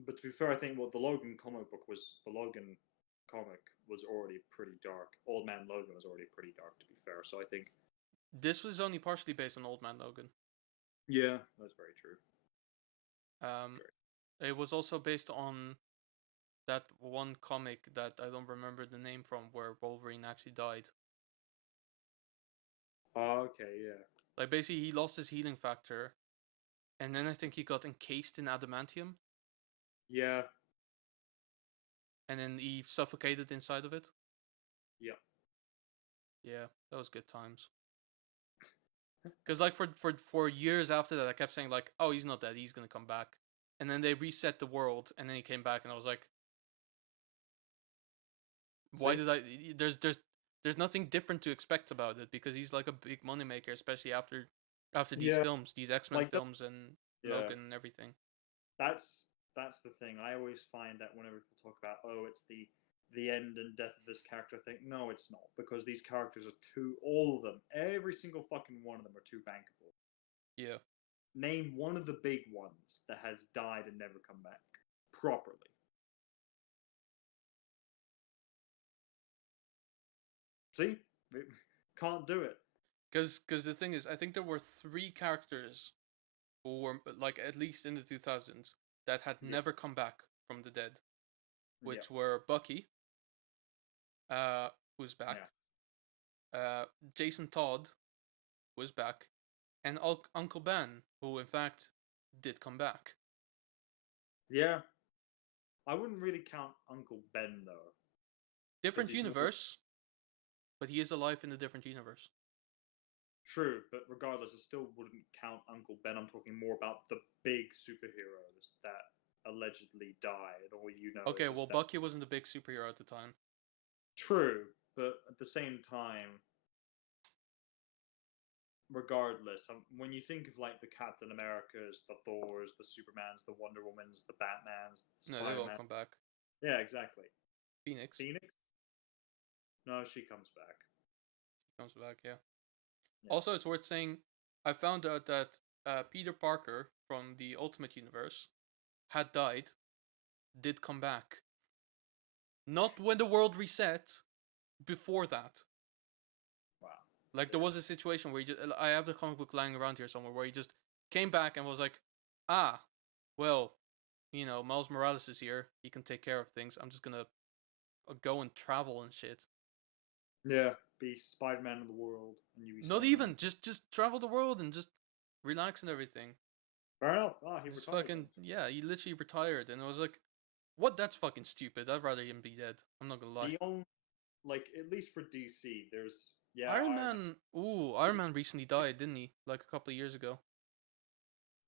But to be fair, I think what the Logan comic was already pretty dark. Old Man Logan was already pretty dark, to be fair. So I think, This was only partially based on Old Man Logan. yeah, that's very true. Um, Very. it was also based on that one comic that I don't remember the name from, where Wolverine actually died. Oh, okay, yeah. Like basically, he lost his healing factor, and then I think he got encased in adamantium, Yeah. and then he suffocated inside of it. Yep. Yeah, that was good times. Because like for years after that, I kept saying like, oh, he's not dead, he's gonna come back, and then they reset the world, and then he came back, and I was like, why See? did I? There's nothing different to expect about it because he's like a big moneymaker, especially after these Yeah. films, these X-Men Like that. films and Yeah. Logan and everything. That's the thing. I always find that whenever people talk about, oh, it's the end and death of this character, I think no, it's not, because these characters are all of them, every single fucking one of them are too bankable. Yeah. Name one of the big ones that has died and never come back properly. See, can't do it. Because the thing is, I think there were 3 characters who were like at least in the 2000s that had never come back from the dead, which were Bucky, who's back, Jason Todd, who is back, and Uncle Ben, who in fact did come back. Yeah. I wouldn't really count Uncle Ben though. Different universe, but he is alive in a different universe. True, but regardless, it still wouldn't count Uncle Ben. I'm talking more about the big superheroes that allegedly died. All you know. Okay, well, Bucky wasn't a big superhero at the time. True, but at the same time, regardless, when you think of like the Captain Americas, the Thors, the Supermans, the Wonder Womans, the Batmans, the No, they all come back. Yeah, exactly. Phoenix. No, she comes back. She comes back, yeah. Also, it's worth saying, I found out that Peter Parker from the Ultimate Universe had died, did come back. Not when the world reset, before that. Wow. Like, there was a situation where I have the comic book lying around here somewhere, where he just came back and was like, ah, well, you know, Miles Morales is here, he can take care of things, I'm just gonna go and travel and shit. Yeah, be Spider-Man of the world. And you Not even, just travel the world and just relax and everything. Fair enough. Oh, he Just retired. fucking, yeah, he literally retired, and I was like, what? That's fucking stupid. I'd rather him be dead. I'm not gonna lie. The only, like, at least for DC, there's Iron Man. Ooh, Iron Man recently died, didn't he? Like a couple of years ago.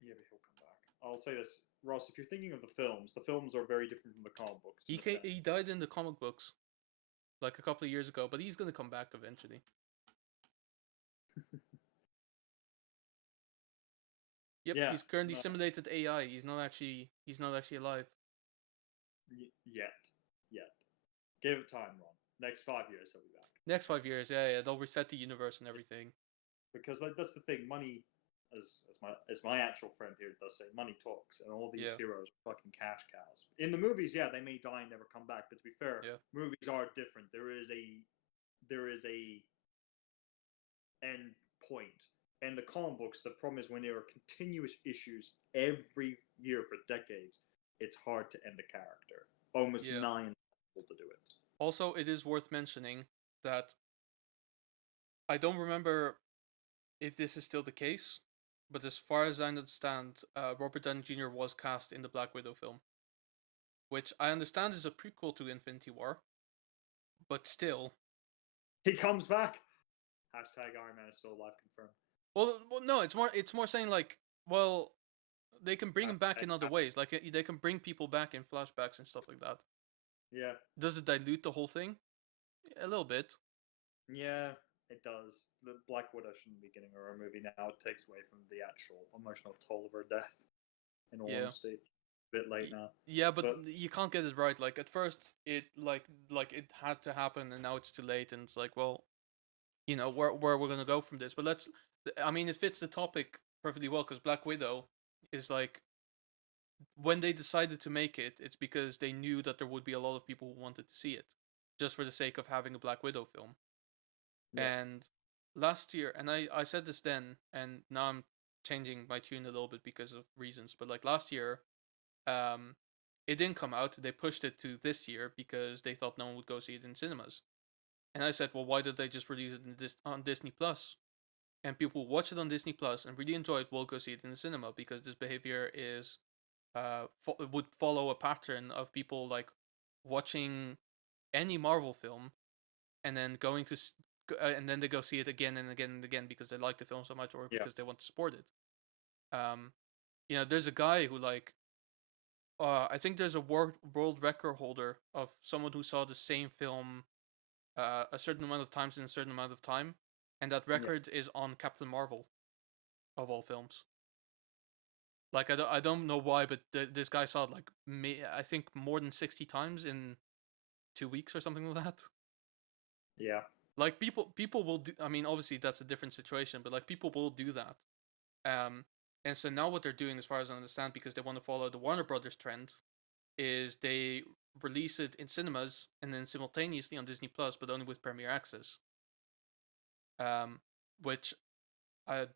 Yeah, but he'll come back. I'll say this, Ross. If you're thinking of the films are very different from the comic books. He died in the comic books, like a couple of years ago, but he's gonna come back eventually. Yep, yeah, he's currently simulated AI. He's not actually alive. Yet. Give it time, Ron. Next 5 years, he'll be back. Next 5 years, yeah. They'll reset the universe and everything. Because like that's the thing, money, as my actual friend here does say, money talks, and all these heroes are fucking cash cows. In the movies, yeah, they may die and never come back, but to be fair, movies are different. There is a end point. And the comic books, the problem is when there are continuous issues every year for decades, it's hard to end a character. Almost 9 people to do it. Also, it is worth mentioning that I don't remember if this is still the case, but as far as I understand, Robert Downey Jr. was cast in the Black Widow film, which I understand is a prequel to Infinity War, but still. He comes back! Hashtag Iron Man is still alive, confirmed. Well, no, it's more saying like, well, they can bring him back in other ways. Like they can bring people back in flashbacks and stuff like that. Yeah. Does it dilute the whole thing? A little bit. Yeah, it does. The Black Widow shouldn't be getting her own movie now. It takes away from the actual emotional toll of her death. In all honesty, a bit late now. Yeah, but you can't get it right. Like at first, it like it had to happen, and now it's too late. And it's like, well, you know, where we're gonna go from this. But I mean, it fits the topic perfectly well because Black Widow is like, when they decided to make it, it's because they knew that there would be a lot of people who wanted to see it, just for the sake of having a Black Widow film. Yeah. And last year, and I said this then, and now I'm changing my tune a little bit because of reasons, but like last year, it didn't come out. They pushed it to this year because they thought no one would go see it in cinemas. And I said, well, why did they just release it on Disney Plus? and people watch it on Disney Plus and really enjoy it will go see it in the cinema, because this behavior is would follow a pattern of people like watching any Marvel film and then going to and then they go see it again and again and again because they like the film so much, or Yeah. because they want to support it. Um, there's a guy who like I think there's a world record holder of someone who saw the same film a certain amount of times in a certain amount of time, and that Yeah. record is on Captain Marvel of all films. Like I don't know why, but this guy saw it like I think more than 60 times in 2 weeks or something like that. Yeah. Like people will do. I mean, obviously that's a different situation, but like people will do that. And so now what they're doing, as far as I understand, because they want to follow the Warner Brothers trend, is they release it in cinemas and then simultaneously on Disney Plus, but only with premiere access. Which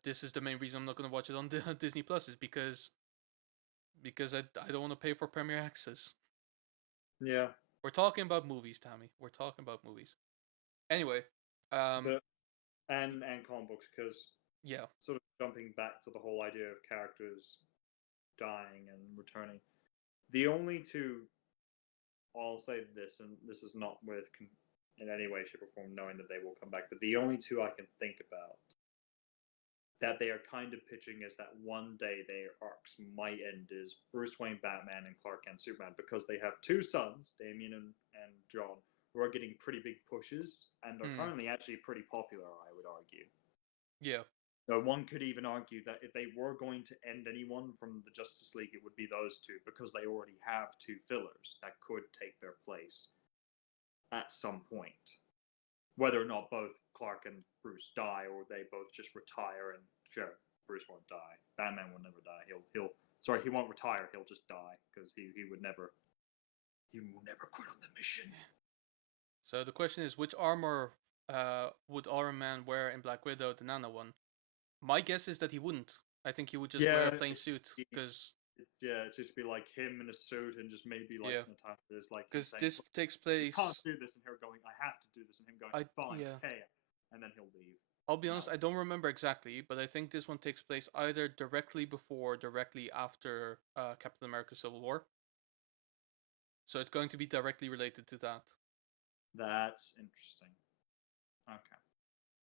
this is the main reason I'm not going to watch it on Disney Plus, is because I don't want to pay for premiere access. Yeah. We're talking about movies, Tammy. We're talking about movies. Anyway, and comic books, because yeah, sort of jumping back to the whole idea of characters dying and returning. The only two, I'll say this, and this is not with in any way, shape, or form knowing that they will come back, but the only two I can think about that they are kind of pitching is that one day their arcs might end is Bruce Wayne Batman and Clark Kent Superman, because they have two sons, Damien and John, who are getting pretty big pushes and are currently actually pretty popular, I would argue. Yeah. So one could even argue that if they were going to end anyone from the Justice League, it would be those two, because they already have two fillers that could take their place at some point. Whether or not both Clark and Bruce die, or they both just retire, and sure, Bruce won't die. Batman will never die. He won't retire. He'll just die, because he will never quit on the mission. So the question is, which armor would Iron Man wear in Black Widow, the nano one? My guess is that he wouldn't. I think he would just wear a plain suit, because it's just be like him in a suit and just maybe like Natasha's like, because this takes place. You can't do this, and her going, I have to do this, and him going, fine, okay, and then he'll leave. I'll be honest, I don't remember exactly, but I think this one takes place either directly before or directly after Captain America: Civil War. So it's going to be directly related to that. That's interesting. Okay.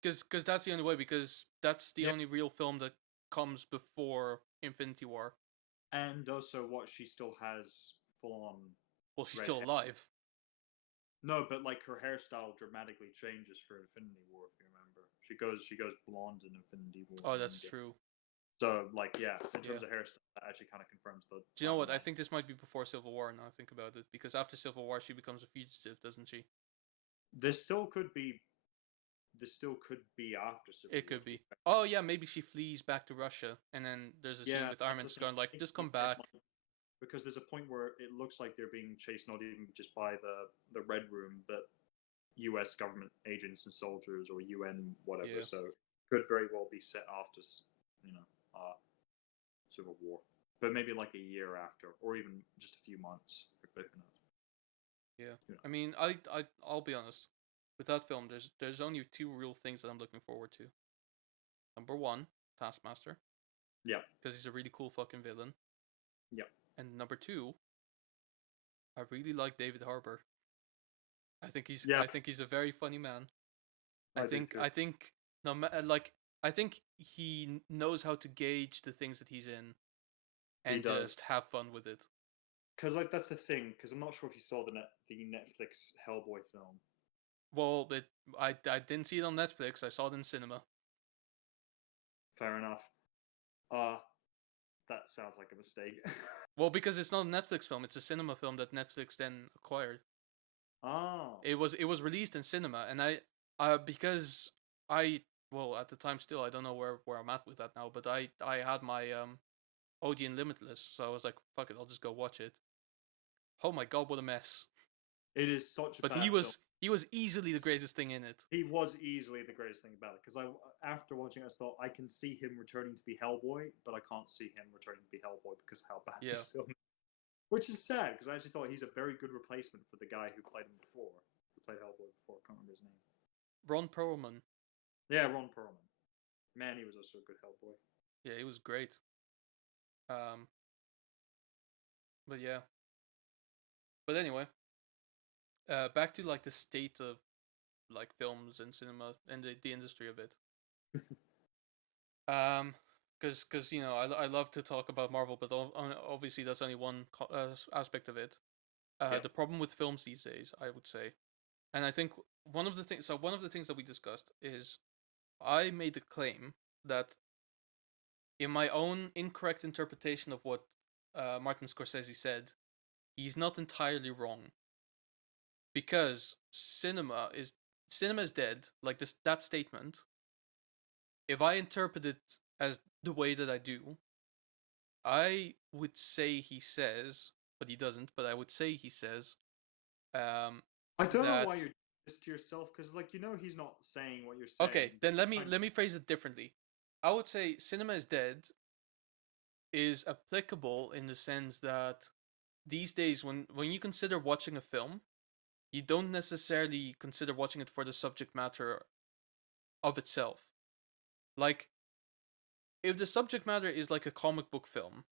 Because that's the only way, because that's the only real film that comes before Infinity War. And also, what, she still has full on. Well, she's still alive. No, but like her hairstyle dramatically changes for Infinity War, if you remember. She goes blonde in Infinity War. Oh, that's true. So, like, in terms of hairstyle, that actually kind of confirms the. Do you know what? I think this might be before Civil War. Now I think about it, because after Civil War, she becomes a fugitive, doesn't she? This still could be after Civil War. It could be. Oh yeah, maybe she flees back to Russia, and then there's a scene with Iron Man just going like, "Just come back." Because there's a point where it looks like they're being chased not even just by the Red Room, but U.S. government agents and soldiers, or UN whatever. Yeah. So it could very well be set after, Civil War, but maybe like a year after, or even just a few months. Who knows? Yeah. I mean, I'll be honest. With that film, there's only two real things that I'm looking forward to. Number one, Taskmaster. Yeah. Because he's a really cool fucking villain. Yeah. And number two, I really like David Harbour. I think he's a very funny man. I think he knows how to gauge the things that he's in, and just have fun with it. Because like that's the thing. Because I'm not sure if you saw the Netflix Hellboy film. Well, I didn't see it on Netflix. I saw it in cinema. Fair enough. That sounds like a mistake. Well, because it's not a Netflix film; it's a cinema film that Netflix then acquired. Oh. It was released in cinema, and at the time still, I don't know where I'm at with that now, but I had my Odeon Limitless, so I was like, fuck it, I'll just go watch it. Oh my god, what a mess! It is such a. But he was easily the greatest thing in it. He was easily the greatest thing about it, because after watching it, I thought I can see him returning to be Hellboy, but I can't see him returning to be Hellboy because how bad this film is. Which is sad, because I actually thought he's a very good replacement for the guy who played him before, who played Hellboy before. I can't remember his name. Ron Perlman. Yeah, Ron Perlman. Man, he was also a good Hellboy. Yeah, he was great. But yeah. But anyway, back to like the state of like films and cinema and the industry of it. Um, because you know I love to talk about Marvel, but obviously that's only one aspect of it. Yep. The problem with films these days, I would say, and I think one of the things. So one of the things that we discussed is I made the claim that in my own incorrect interpretation of what Martin Scorsese said, he's not entirely wrong because cinema is dead. Like this that statement. If I interpret it as the way that I do, I would say he says, but he doesn't. But I would say he says um, I don't know why that. you're doing this to yourself, because like he's not saying what you're Okay, saying. then let me phrase it differently. I would say cinema is dead is applicable in the sense that these days, when you consider watching a film, you don't necessarily consider watching it for the subject matter of itself. Like, if the subject matter is like a comic book film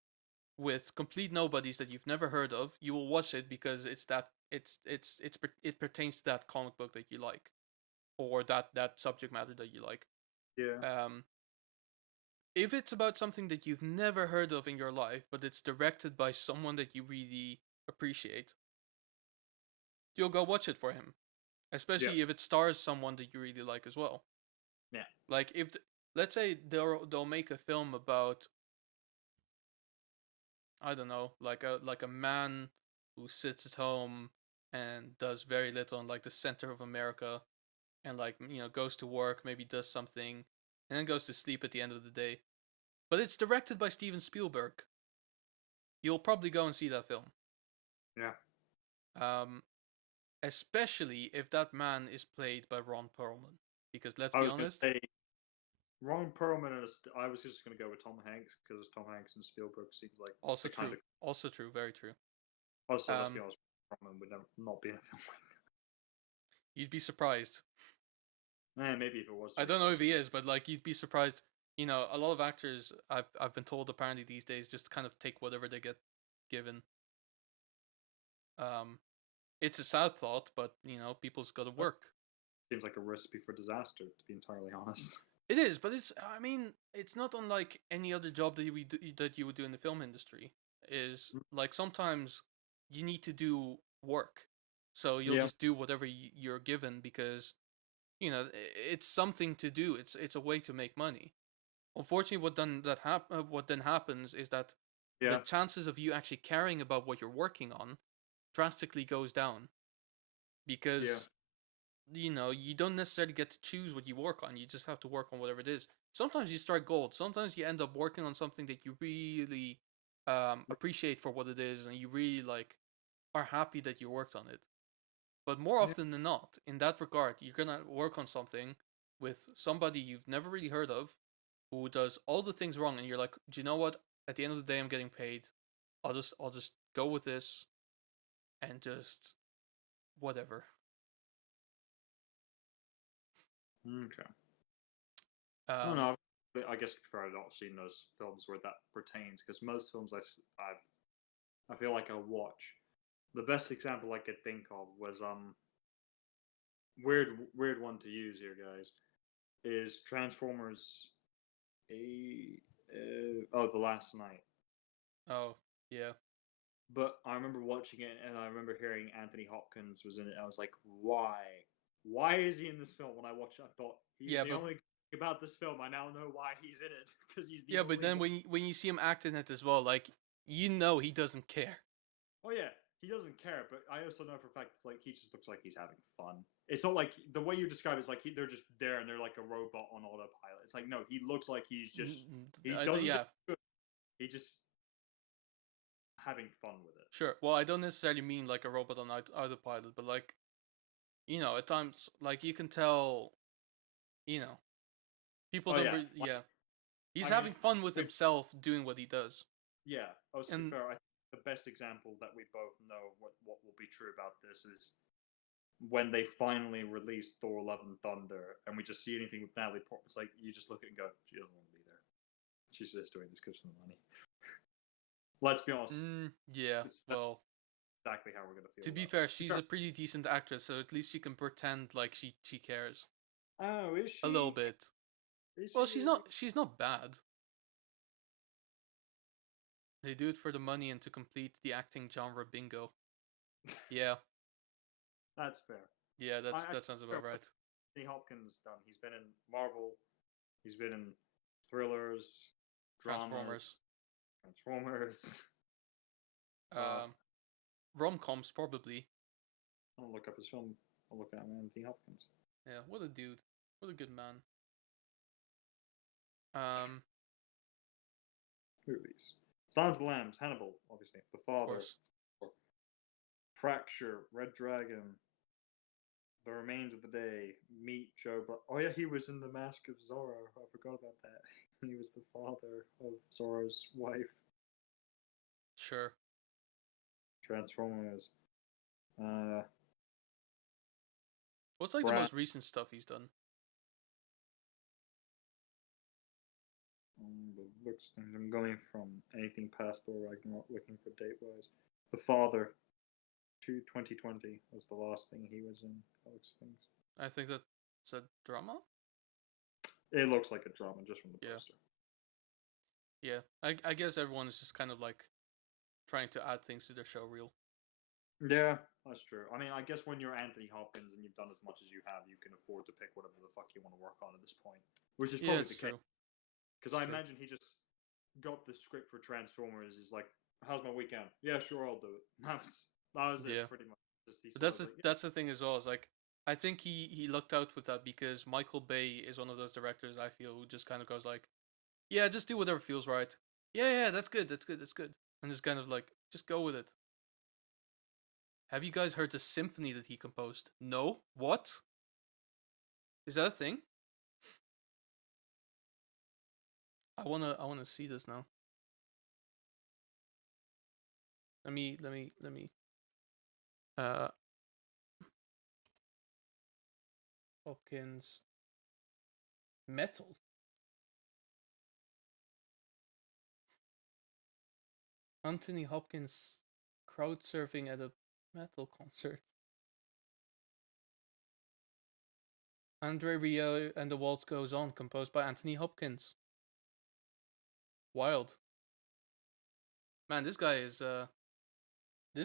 with complete nobodies that you've never heard of, you will watch it because it pertains to that comic book that you like, or that subject matter that you like. Yeah. If it's about something that you've never heard of in your life, but it's directed by someone that you really appreciate, you'll go watch it for him. Yeah. Especially if it stars someone that you really like as well. Yeah. Like let's say they'll make a film about, I don't know, like a man who sits at home and does very little in like the center of America, and like goes to work, maybe does something, and then goes to sleep at the end of the day. But it's directed by Steven Spielberg. You'll probably go and see that film. Yeah. Um, Especially if that man is played by Ron Perlman, because let's I be was gonna honest, say Ron Perlman, and I was just gonna go with Tom Hanks, because Tom Hanks and Spielberg seems like also the kind true, of. also true, very true. Also, let's be Um, honest, Perlman would not be in a film like you'd be surprised. that. Maybe if it was I something don't know else. if he is, but like you'd be surprised. A lot of actors I've been told apparently these days just kind of take whatever they get given. Um, it's a sad thought, but people's got to work. Seems like a recipe for disaster, to be entirely honest. It is, but I mean, it's not unlike any other job that you would do in the film industry. Is like sometimes you need to do work, so you'll Yeah. just do whatever you're given because it's something to do. It's a way to make money. Unfortunately, what then happens is that the Yeah. chances of you actually caring about what you're working on drastically goes down Yeah. because you don't necessarily get to choose what you work on. You just have to work on whatever it is. Sometimes you strike gold. Sometimes you end up working on something that you really appreciate for what it is, and you really like are happy that you worked on it. But more Yeah. often than not, in that regard, you're gonna work on something with somebody you've never really heard of, who does all the things wrong, and you're like, do you know what? At the end of the day, I'm getting paid. I'll just go with this, and just whatever. Okay. I don't Um, know. I guess I've not seen those films where that pertains, because most films I feel like I watch. The best example I could think of was weird one to use here, guys, is Transformers The Last Night. oh yeah, But I remember watching it, and I remember hearing Anthony Hopkins was in it. And I was like, why? Why is he in this film? When I watched it, I thought he's yeah, the but only thing about this film. I now know why he's in it, because he's the yeah, but only then one. when you see him act in it as well, like he doesn't care. Oh yeah, he doesn't care. But I also know for a fact it's like he just looks like he's having fun. It's not like the way you describe it is like they're just there and they're like a robot on autopilot. It's like no, he looks like he's just he doesn't Yeah, think good. He just having fun with it. sure. Well, I don't necessarily mean like a robot on autopilot, but like at times, like you can tell, you know, people Oh don't. yeah, like, Yeah, he's I mean, having fun with himself doing what he does, yeah. Oh, to be and fair, I think the best example that we both know what will be true about this is when they finally released Thor: Love and Thunder, and we just see anything with Natalie Portman, it's like you just look at it and go, she doesn't want to be there. She's just doing this because of the money. Let's be honest. Yeah. Well, exactly how we're gonna feel. To be fair, she's a pretty decent actress, so at least she can pretend like she cares. Oh, is she? A little bit. Well, she's not bad. They do it for the money and to complete the acting genre bingo. Yeah. That's fair. Yeah, that sounds about right. Anthony Hopkins done. He's been in Marvel. He's been in thrillers, dramas, Transformers. Rom-coms probably. I'll look up his film. I'll look at him, Anthony Hopkins. Yeah, what a dude. What a good man. Movies. Silence of the Lambs, Hannibal, obviously. The Father. Fracture, Red Dragon, The Remains of the Day, Meet Joe oh yeah, he was in The Mask of Zorro. I forgot about that. He was the father of Zorro's wife. Sure. Transformers. What's like the most recent stuff he's done? Looks things. I'm going from anything past Thor Ragnarok, looking for date wise. The Father. 2020 was the last thing he was in. Looks things. I think that's a drama. It looks like a drama just from the poster. Yeah, I guess everyone is just kind of like trying to add things to their show reel. Yeah, that's true. I mean, I guess when you're Anthony Hopkins and you've done as much as you have, you can afford to pick whatever the fuck you want to work on at this point. Which is probably the case. Because I imagine he just got the script for Transformers. He's like, "How's my weekend? Yeah, sure, I'll do it." That was it, pretty much. But that's the thing as well. Is like, I think he lucked out with that because Michael Bay is one of those directors I feel who just kind of goes like, yeah, just do whatever feels right. Yeah, that's good, and just kind of like, just go with it. Have you guys heard the symphony that he composed? No? What? Is that a thing? I wanna see this now. Let me Hopkins metal. Anthony Hopkins crowd surfing at a metal concert. Andre Rio and the Waltz Goes On, composed by Anthony Hopkins. Wild. Man, this guy is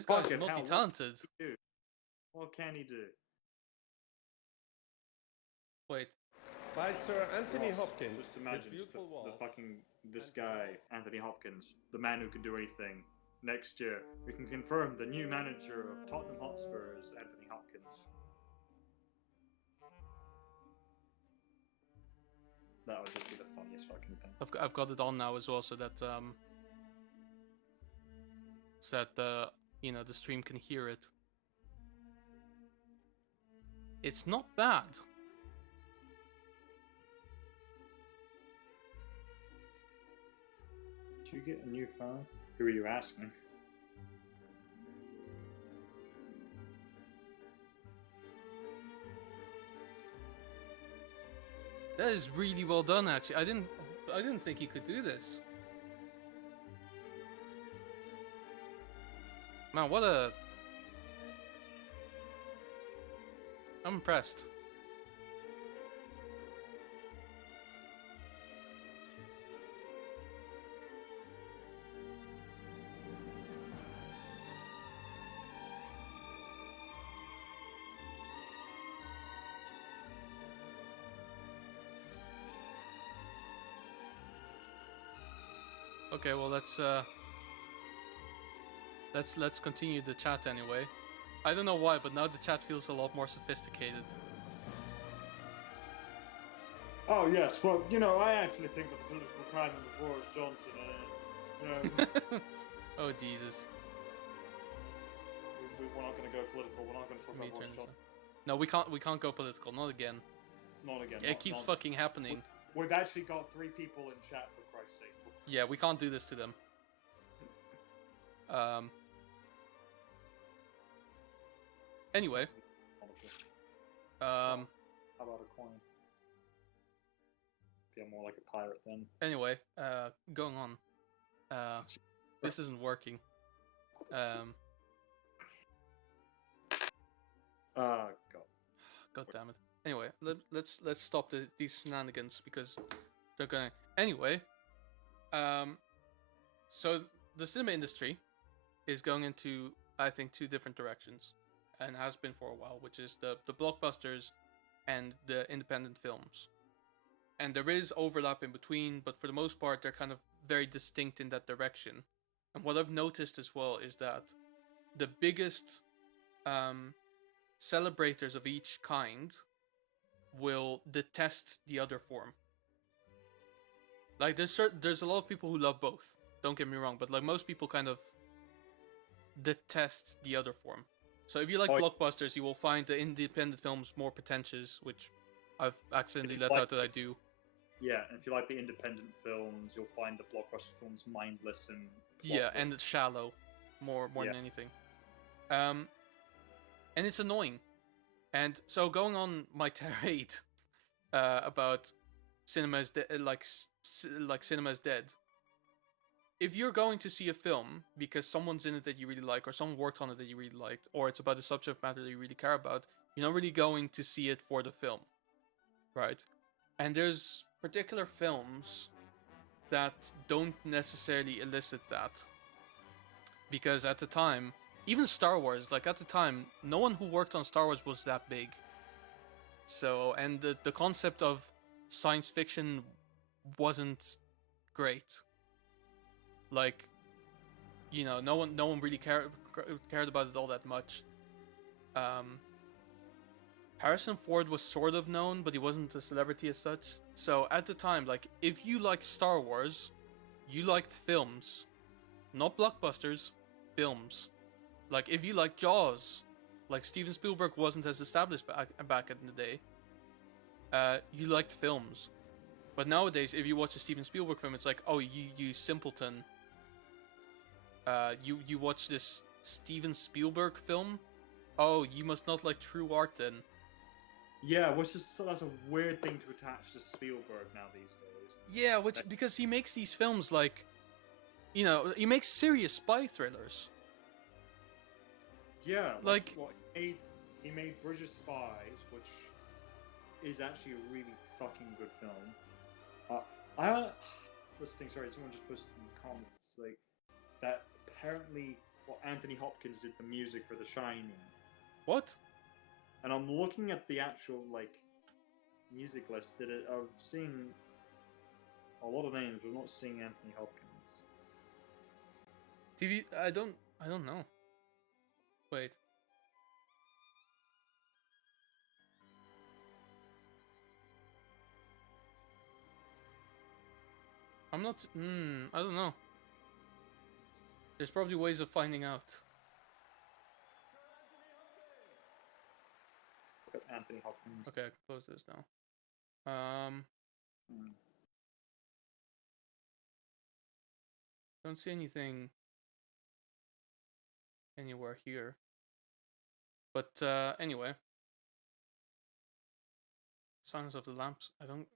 multi-talented. What can he do? Wait. By Sir Anthony Hopkins. Just imagine this guy, Anthony Hopkins, the man who can do anything. Next year, we can confirm the new manager of Tottenham Hotspur is Anthony Hopkins. That would just be the funniest fucking thing. I've got it on now as well, so that the stream can hear it. It's not bad. Did you get a new phone? Who are you asking? That is really well done, actually. I didn't think he could do this. Man, I'm impressed. Okay, well let's continue the chat anyway. I don't know why, but now the chat feels a lot more sophisticated. Oh yes, well, I actually think that the political climate of Boris Johnson, Oh Jesus. We're not going to go political. We're not going to talk about Boris Johnson. No, we can't go political. Not again. Not again. It keeps fucking happening. We've actually got 3 people in chat, for Christ's sake. Yeah, we can't do this to them. Anyway. Um. How about a coin? Feel more like a pirate then. Anyway, going on. This isn't working. Um. God. God damn it. Anyway, let's stop these shenanigans because they're going. Anyway, so the cinema industry is going into, I think, two different directions, and has been for a while, which is the blockbusters and the independent films. And there is overlap in between, but for the most part, they're kind of very distinct in that direction. And what I've noticed as well is that the biggest celebrators of each kind will detest the other form. Like there's a lot of people who love both. Don't get me wrong, but like most people kind of detest the other form. So if you like blockbusters, you will find the independent films more pretentious, which I've accidentally let out that I do. Yeah, and if you like the independent films, you'll find the blockbuster films mindless and yeah, and it's shallow, more than anything. And it's annoying. And so going on my tirade about cinema's like cinema's dead. If you're going to see a film because someone's in it that you really like, or someone worked on it that you really liked, or it's about a subject matter that you really care about, you're not really going to see it for the film, right? And there's particular films that don't necessarily elicit that. Because at the time, even Star Wars, like at the time, no one who worked on Star Wars was that big. So, and the concept of science fiction wasn't great. Like, you know, no one really cared about it all that much. Harrison Ford was sort of known, but he wasn't a celebrity as such. So at the time, like, if you liked Star Wars, you liked films, not blockbusters, films. Like, if you liked Jaws, like Steven Spielberg wasn't as established back in the day, you liked films. But nowadays, if you watch a Steven Spielberg film, it's like, oh, you simpleton. You watch this Steven Spielberg film? Oh, you must not like true art then. Yeah, which is that's a weird thing to attach to Spielberg now these days. Yeah, because he makes these films like, you know, he makes serious spy thrillers. Yeah, like he made Bridge of Spies, which is actually a really fucking good film. This thing, sorry, someone just posted in the comments like that. Apparently, Anthony Hopkins did the music for The Shining. What? And I'm looking at the actual like music list. I'm seeing a lot of names. We're not seeing Anthony Hopkins. TV. I don't know. Wait. I'm not. I don't know. There's probably ways of finding out. Anthony Hopkins. Okay, I can close this now. Don't see anything anywhere here. But anyway. Silence of the Lambs. I don't.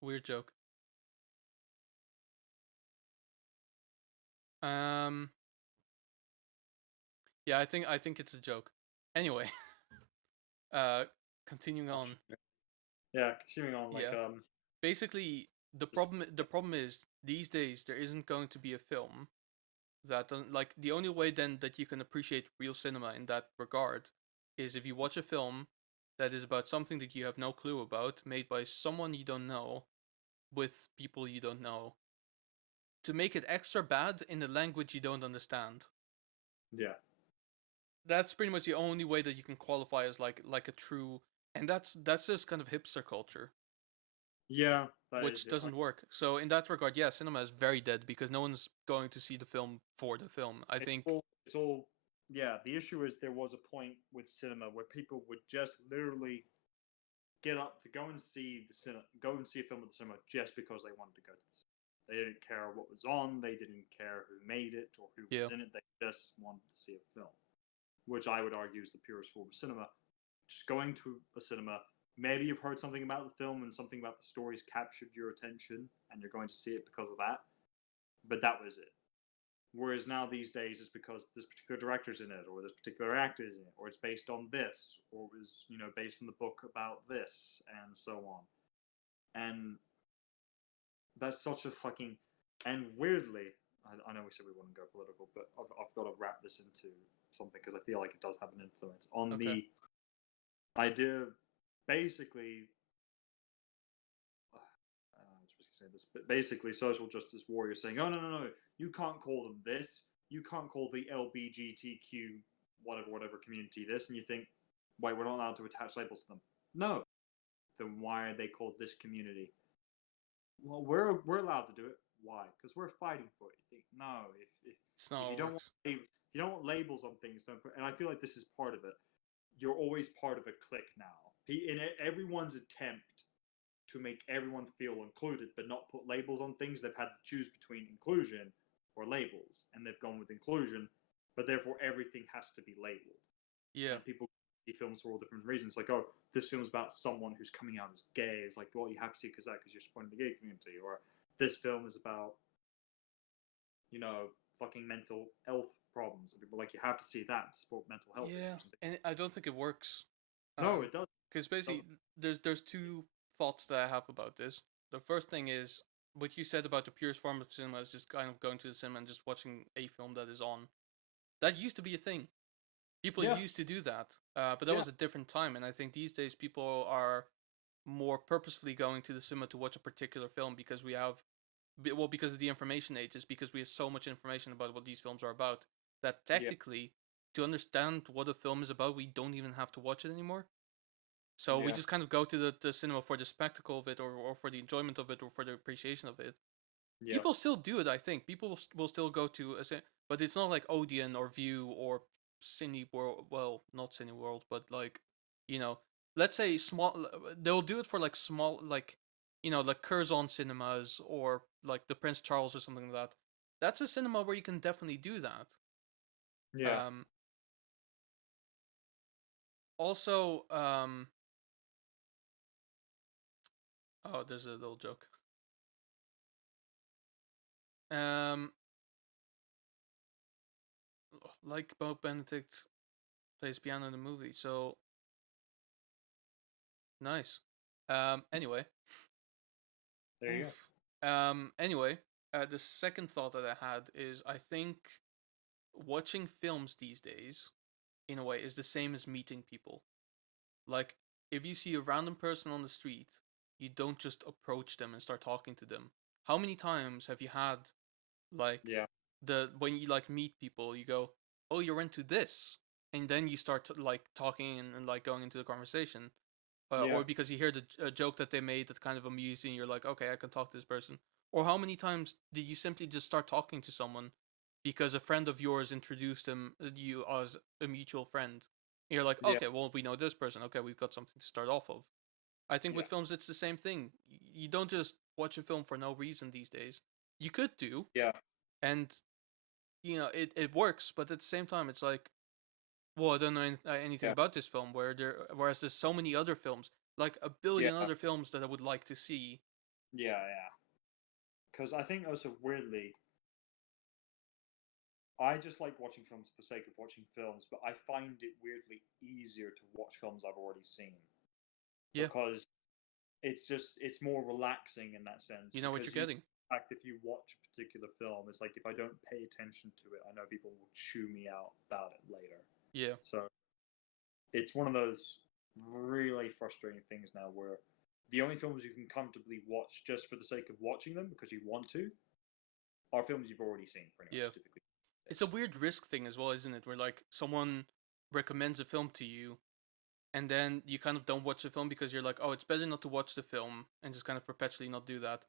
Weird joke. Yeah, I think it's a joke. Anyway. Continuing on. Yeah, continuing on. Like basically, the problem is these days there isn't going to be a film that doesn't like the only way then that you can appreciate real cinema in that regard is if you watch a film that is about something that you have no clue about, made by someone you don't know, with people you don't know, to make it extra bad in a language you don't understand. Yeah. That's pretty much the only way that you can qualify as like a true, and that's just kind of hipster culture. Yeah. Which doesn't work. So in that regard, yeah, cinema is very dead because no one's going to see the film for the film. I think it's all yeah, the issue is there was a point with cinema where people would just literally get up to go and see a film at the cinema just because they wanted to go to the cinema. They didn't care what was on, they didn't care who made it or who was in it, they just wanted to see a film. Which I would argue is the purest form of cinema. just going to a cinema. Maybe you've heard something about the film and something about the stories captured your attention, and you're going to see it because of that. But that was it. Whereas now these days it's because this particular director's in it, or this particular actor's in it, or it's based on this, or it was based on the book about this, and so on. And that's such a fucking, and weirdly, I know we said we wouldn't go political, but I've got to wrap this into something because I feel like it does have an influence on the idea of basically. I was supposed to say this, but basically, social justice warriors saying, "Oh no, you can't call them this. You can't call the LBGTQ whatever community this," and you think, "Wait, we're not allowed to attach labels to them." No, then why are they called this community? Well, we're allowed to do it. Why? Because we're fighting for it. You think, no, if you don't want labels on things, don't put. And I feel like this is part of it. You're always part of a clique now. In everyone's attempt to make everyone feel included, but not put labels on things, they've had to choose between inclusion or labels, and they've gone with inclusion. But therefore, everything has to be labeled. Yeah. And people see films for all different reasons. Like, oh, this film's about someone who's coming out as gay. It's like, well, you have to see because you're supporting the gay community. Or this film is about, fucking mental health problems. And people are like, you have to see that to support mental health. Yeah, and I don't think it works. No, it doesn't. Because basically, there's two thoughts that I have about this. The first thing is what you said about the purest form of cinema is just kind of going to the cinema and just watching a film that is on. That used to be a thing. People used to do that, but that was a different time. And I think these days people are more purposefully going to the cinema to watch a particular film because because of the information age, is because we have so much information about what these films are about that technically, to understand what a film is about, we don't even have to watch it anymore. So we just kind of go to the cinema for the spectacle of it, or for the enjoyment of it, or for the appreciation of it. Yeah. People still do it, I think. People will still go to a cinema, but it's not like Odeon or View or Cineworld. Well, not Cineworld, but like, let's say small. They'll do it for like small, like, like Curzon cinemas or like the Prince Charles or something like that. That's a cinema where you can definitely do that. Yeah. Also, oh, there's a little joke. Like Bo Benedict plays piano in the movie, so nice. Anyway. There you go. Anyway, the second thought that I had is I think watching films these days, in a way, is the same as meeting people. Like, if you see a random person on the street, you don't just approach them and start talking to them. How many times have you had, like, when you like meet people, you go, "Oh, you're into this," and then you start talking and like going into the conversation, or because you hear the joke that they made that kind of amusing, you're like, "Okay, I can talk to this person." Or how many times did you simply just start talking to someone because a friend of yours introduced you as a mutual friend? And you're like, "Okay, well, we know this person. Okay, we've got something to start off of." I think with films, it's the same thing. You don't just watch a film for no reason these days. You could do. Yeah. And, it works, but at the same time, it's like, well, I don't know anything about this film, whereas there's so many other films, like a billion other films that I would like to see. Yeah. Because I think also weirdly, I just like watching films for the sake of watching films, but I find it weirdly easier to watch films I've already seen. Yeah. Because it's more relaxing in that sense. You know what you're getting. In fact, if you watch a particular film, it's like if I don't pay attention to it, I know people will chew me out about it later. Yeah. So it's one of those really frustrating things now where the only films you can comfortably watch just for the sake of watching them because you want to are films you've already seen, pretty much, typically. It's a weird risk thing as well, isn't it? Where like someone recommends a film to you, and then you kind of don't watch the film because you're like, "Oh, it's better not to watch the film," and just kind of perpetually not do that,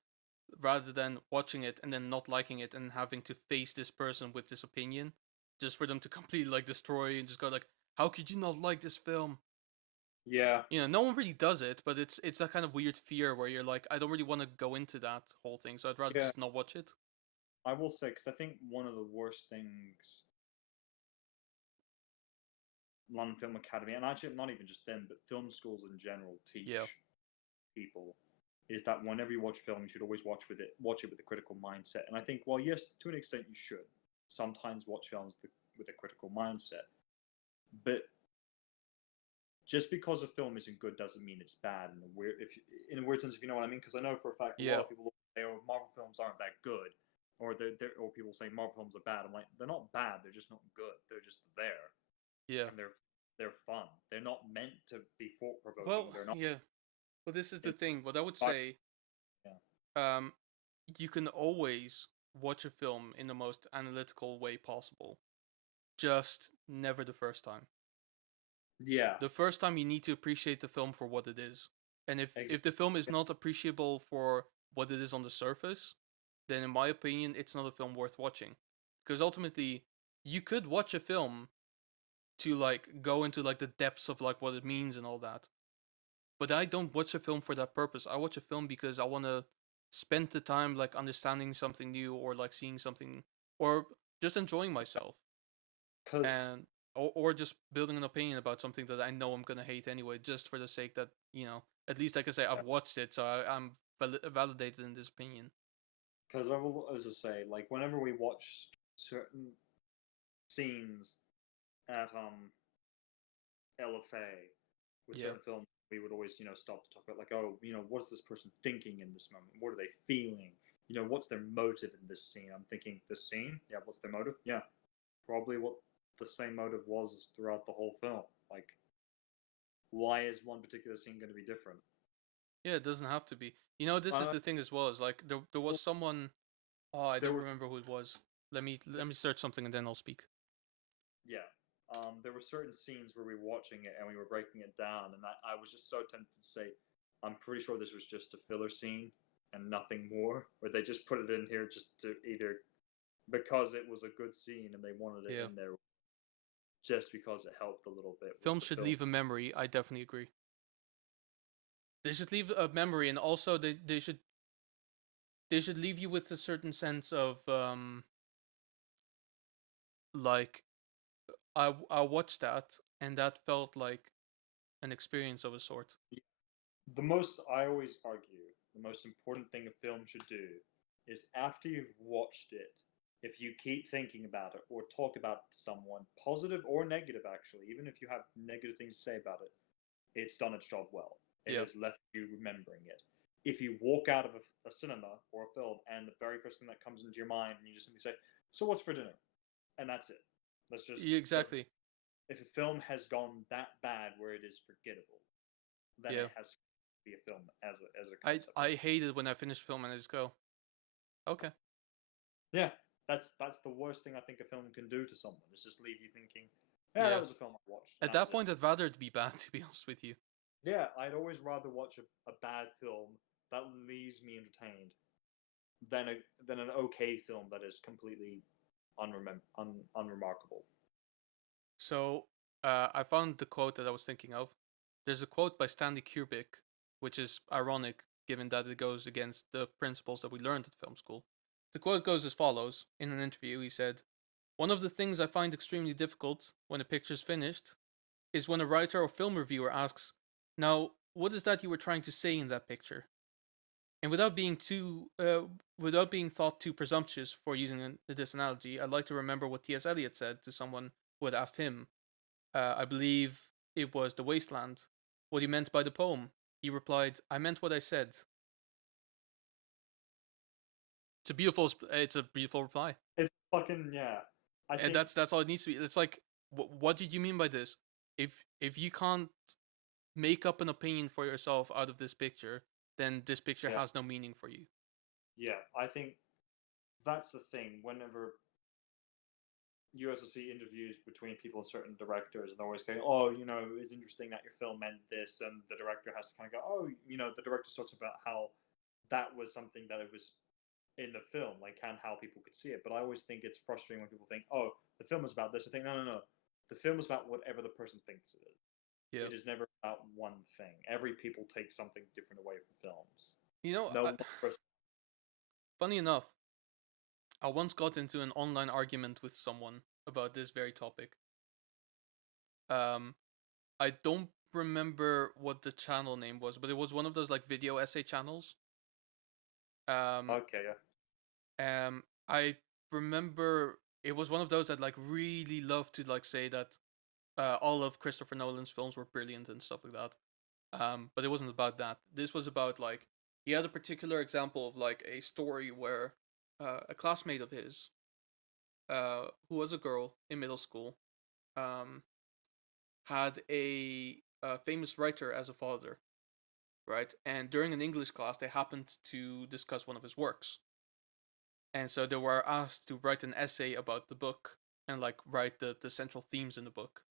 rather than watching it and then not liking it and having to face this person with this opinion, just for them to completely like destroy and just go like, "How could you not like this film?" Yeah. No one really does it, but it's that kind of weird fear where you're like, I don't really want to go into that whole thing, so I'd rather just not watch it. I will say, because I think one of the worst things London Film Academy, and actually not even just them, but film schools in general teach people is that whenever you watch a film, you should always watch it with a critical mindset. And I think, well, yes, to an extent, you should sometimes watch films with a critical mindset, but just because a film isn't good doesn't mean it's bad in a weird sense, if you know what I mean. Because I know for a fact a lot of people say, "Oh, Marvel films aren't that good," or or people say Marvel films are bad. I'm like, they're not bad. They're just not good. They're just there. Yeah. And they're fun. They're not meant to be thought provoking. Well, they're not. yeah. Well, this is the thing. What I would But- say, Yeah. you can always watch a film in the most analytical way possible. Just never the first time. Yeah. The first time you need to appreciate the film for what it is. And if the film is not appreciable for what it is on the surface, then in my opinion, it's not a film worth watching. Because ultimately, you could watch a film to like go into like the depths of like what it means and all that. But I don't watch a film for that purpose. I watch a film because I want to spend the time like understanding something new or like seeing something or just enjoying myself. And or just building an opinion about something that I know I'm gonna hate anyway, just for the sake that, you know, at least I can say I've watched it, so I'm validated in this opinion. Because I will also say, like, whenever we watch certain scenes at LFA with certain films, we would always, stop to talk about, like, oh, what's this person thinking in this moment? What are they feeling? What's their motive in this scene? I'm thinking, this scene? Yeah, what's their motive? Yeah, probably what the same motive was throughout the whole film. Like, why is one particular scene going to be different? Yeah, it doesn't have to be. You know, this is the thing as well. Is like there was someone. Oh, I don't remember who it was. Let me search something and then I'll speak. Yeah. There were certain scenes where we were watching it and we were breaking it down, and I was just so tempted to say, I'm pretty sure this was just a filler scene and nothing more, where they just put it in here just to either because it was a good scene and they wanted it in there, just because it helped a little bit. Films should leave a memory. I definitely agree. They should leave a memory, and also they should leave you with a certain sense of like I watched that and that felt like an experience of a sort. I always argue, the most important thing a film should do is after you've watched it, if you keep thinking about it or talk about it to someone, positive or negative actually, even if you have negative things to say about it, it's done its job well. It has left you remembering it. If you walk out of a cinema or a film and the very first thing that comes into your mind and you just simply say, so what's for dinner? And that's it. That's just exactly. If a film has gone that bad where it is forgettable, then it has to be a film as a concept. I hate it when I finish a film and I just go, okay. Yeah, that's the worst thing I think a film can do to someone. Is just leave you thinking, that was a film I watched. At that point, I'd rather it be bad, to be honest with you. Yeah, I'd always rather watch a bad film that leaves me entertained than an okay film that is completely unremarkable. So, I found the quote that I was thinking of. There's a quote by Stanley Kubrick, which is ironic given that it goes against the principles that we learned at film school. The quote goes as follows. In an interview, he said, "One of the things I find extremely difficult when a picture's finished is when a writer or film reviewer asks, 'Now, what is that you were trying to say in that picture?' And without being thought too presumptuous for using this analogy, I'd like to remember what T.S. Eliot said to someone who had asked him, I believe it was The Wasteland, what he meant by the poem. He replied, 'I meant what I said.'" It's a beautiful reply. It's fucking And that's all it needs to be. It's like, what did you mean by this? If you can't make up an opinion for yourself out of this picture, then this picture has no meaning for you. Yeah, I think that's the thing. Whenever you also see interviews between people and certain directors, and they're always going, "Oh, it's interesting that your film meant this," and the director has to kind of go, "Oh, the director talks about how that was something that it was in the film, like, and how people could see it." But I always think it's frustrating when people think, "Oh, the film is about this." I think, no. The film is about whatever the person thinks it is. Yeah. It is never about one thing. Every people take something different away from films. Funny enough, I once got into an online argument with someone about this very topic. Um, I don't remember what the channel name was, but it was one of those like video essay channels. Um, Okay, yeah. I remember it was one of those that like really loved to like say that all of Christopher Nolan's films were brilliant and stuff like that. But it wasn't about that. This was about like he had a particular example of like a story where a classmate of his, who was a girl in middle school, um, had a famous writer as a father, right? And during an English class, they happened to discuss one of his works, and so they were asked to write an essay about the book and like write the central themes in the book.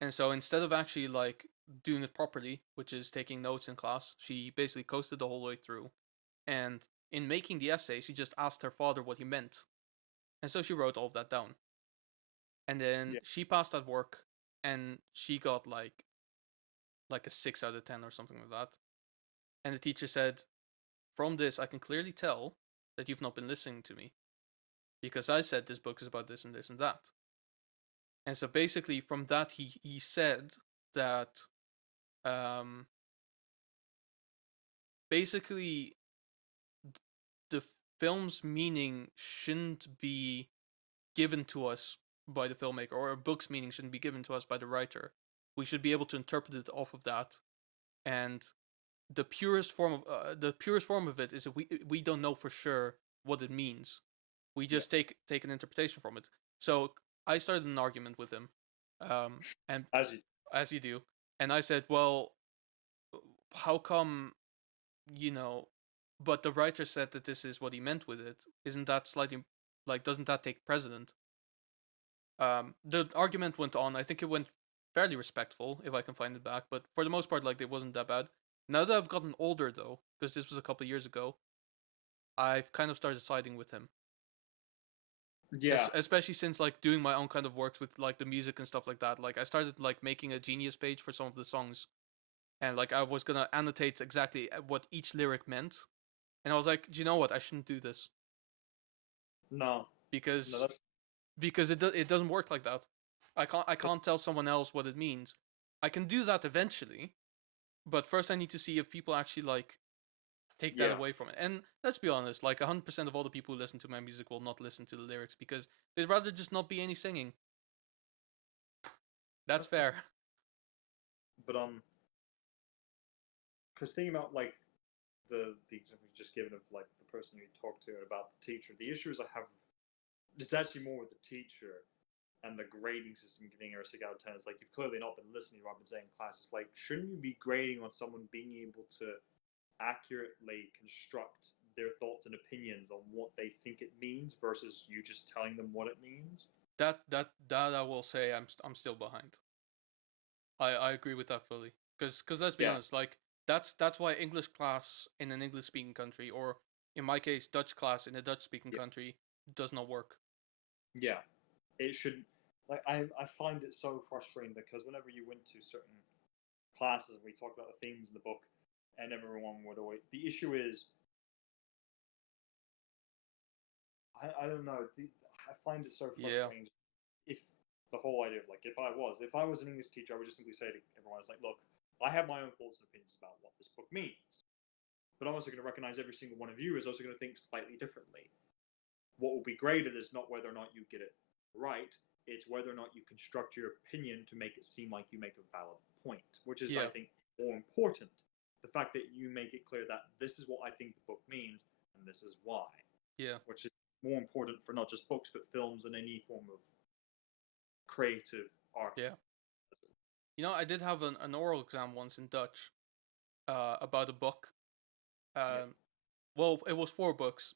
And so instead of actually like doing it properly, which is taking notes in class, she basically coasted the whole way through. And in making the essay, she just asked her father what he meant. And so she wrote all of that down. And then Yeah. she passed that work and she got like a 6 out of 10 or something like that. And the teacher said, "From this I can clearly tell that you've not been listening to me because I said this book is about this and this and that." And so basically from that he said that um basically the film's meaning shouldn't be given to us by the filmmaker, or a book's meaning shouldn't be given to us by the writer. We should be able to interpret it off of that, and the purest form of it is that we don't know for sure what it means. We Yeah. just take an interpretation from it. So I started an argument with him, and As you as you do, and I said, well, how come, you know, but the writer said that this is what he meant with it. Isn't that slightly like, doesn't that take precedent? The argument went on. I think it went fairly respectful, if I can find it back, but for the most part, like, it wasn't that bad. Now that I've gotten older, though, because this was a couple of years ago, I've kind of started siding with him. yeah. Especially since like doing my own kind of works with like the music and stuff like that. Like I started like making a Genius page for some of the songs, and like I was gonna annotate exactly what each lyric meant, and I was like, do you know what? I shouldn't do this No. No, because that's it doesn't work like that. I can't tell someone else what it means. I can do that eventually, but first I need to see if people actually like take that yeah. away from it. And let's be honest, like 100% of all the people who listen to my music will not listen to the lyrics because they'd rather just not be any singing. That's fair. But because thinking about like the example you just given of like the person you talked to about the teacher, the issues I have, it's actually more with the teacher and the grading system giving her a 6 out of 10. It's like you've clearly not been listening to what I've been saying in class. It's like, shouldn't you be grading on someone being able to accurately construct their thoughts and opinions on what they think it means versus you just telling them what it means? That I will say I'm still behind. I agree with that fully. Cause let's be Yeah. honest, like that's why English class in an English speaking country, or in my case Dutch class in a Dutch speaking Yeah. country, does not work. Yeah. It should, like, I find it so frustrating because whenever you went to certain classes, we talked about the themes in the book, and everyone would always. The issue is, I don't know. I find it so Yeah. frustrating. If the whole idea of like, if I was an English teacher, I would just simply say to everyone, "It's like, look, I have my own thoughts and opinions about what this book means, but I'm also going to recognize every single one of you is also going to think slightly differently. What will be graded is not whether or not you get it right; it's whether or not you construct your opinion to make it seem like you make a valid point, which is, I Yeah. think, more important. The fact that you make it clear that this is what I think the book means and this is why, Yeah. which is more important for not just books but films and any form of creative art. Yeah. I did have an oral exam once in Dutch, about a book. Yeah. Well, it was 4 books.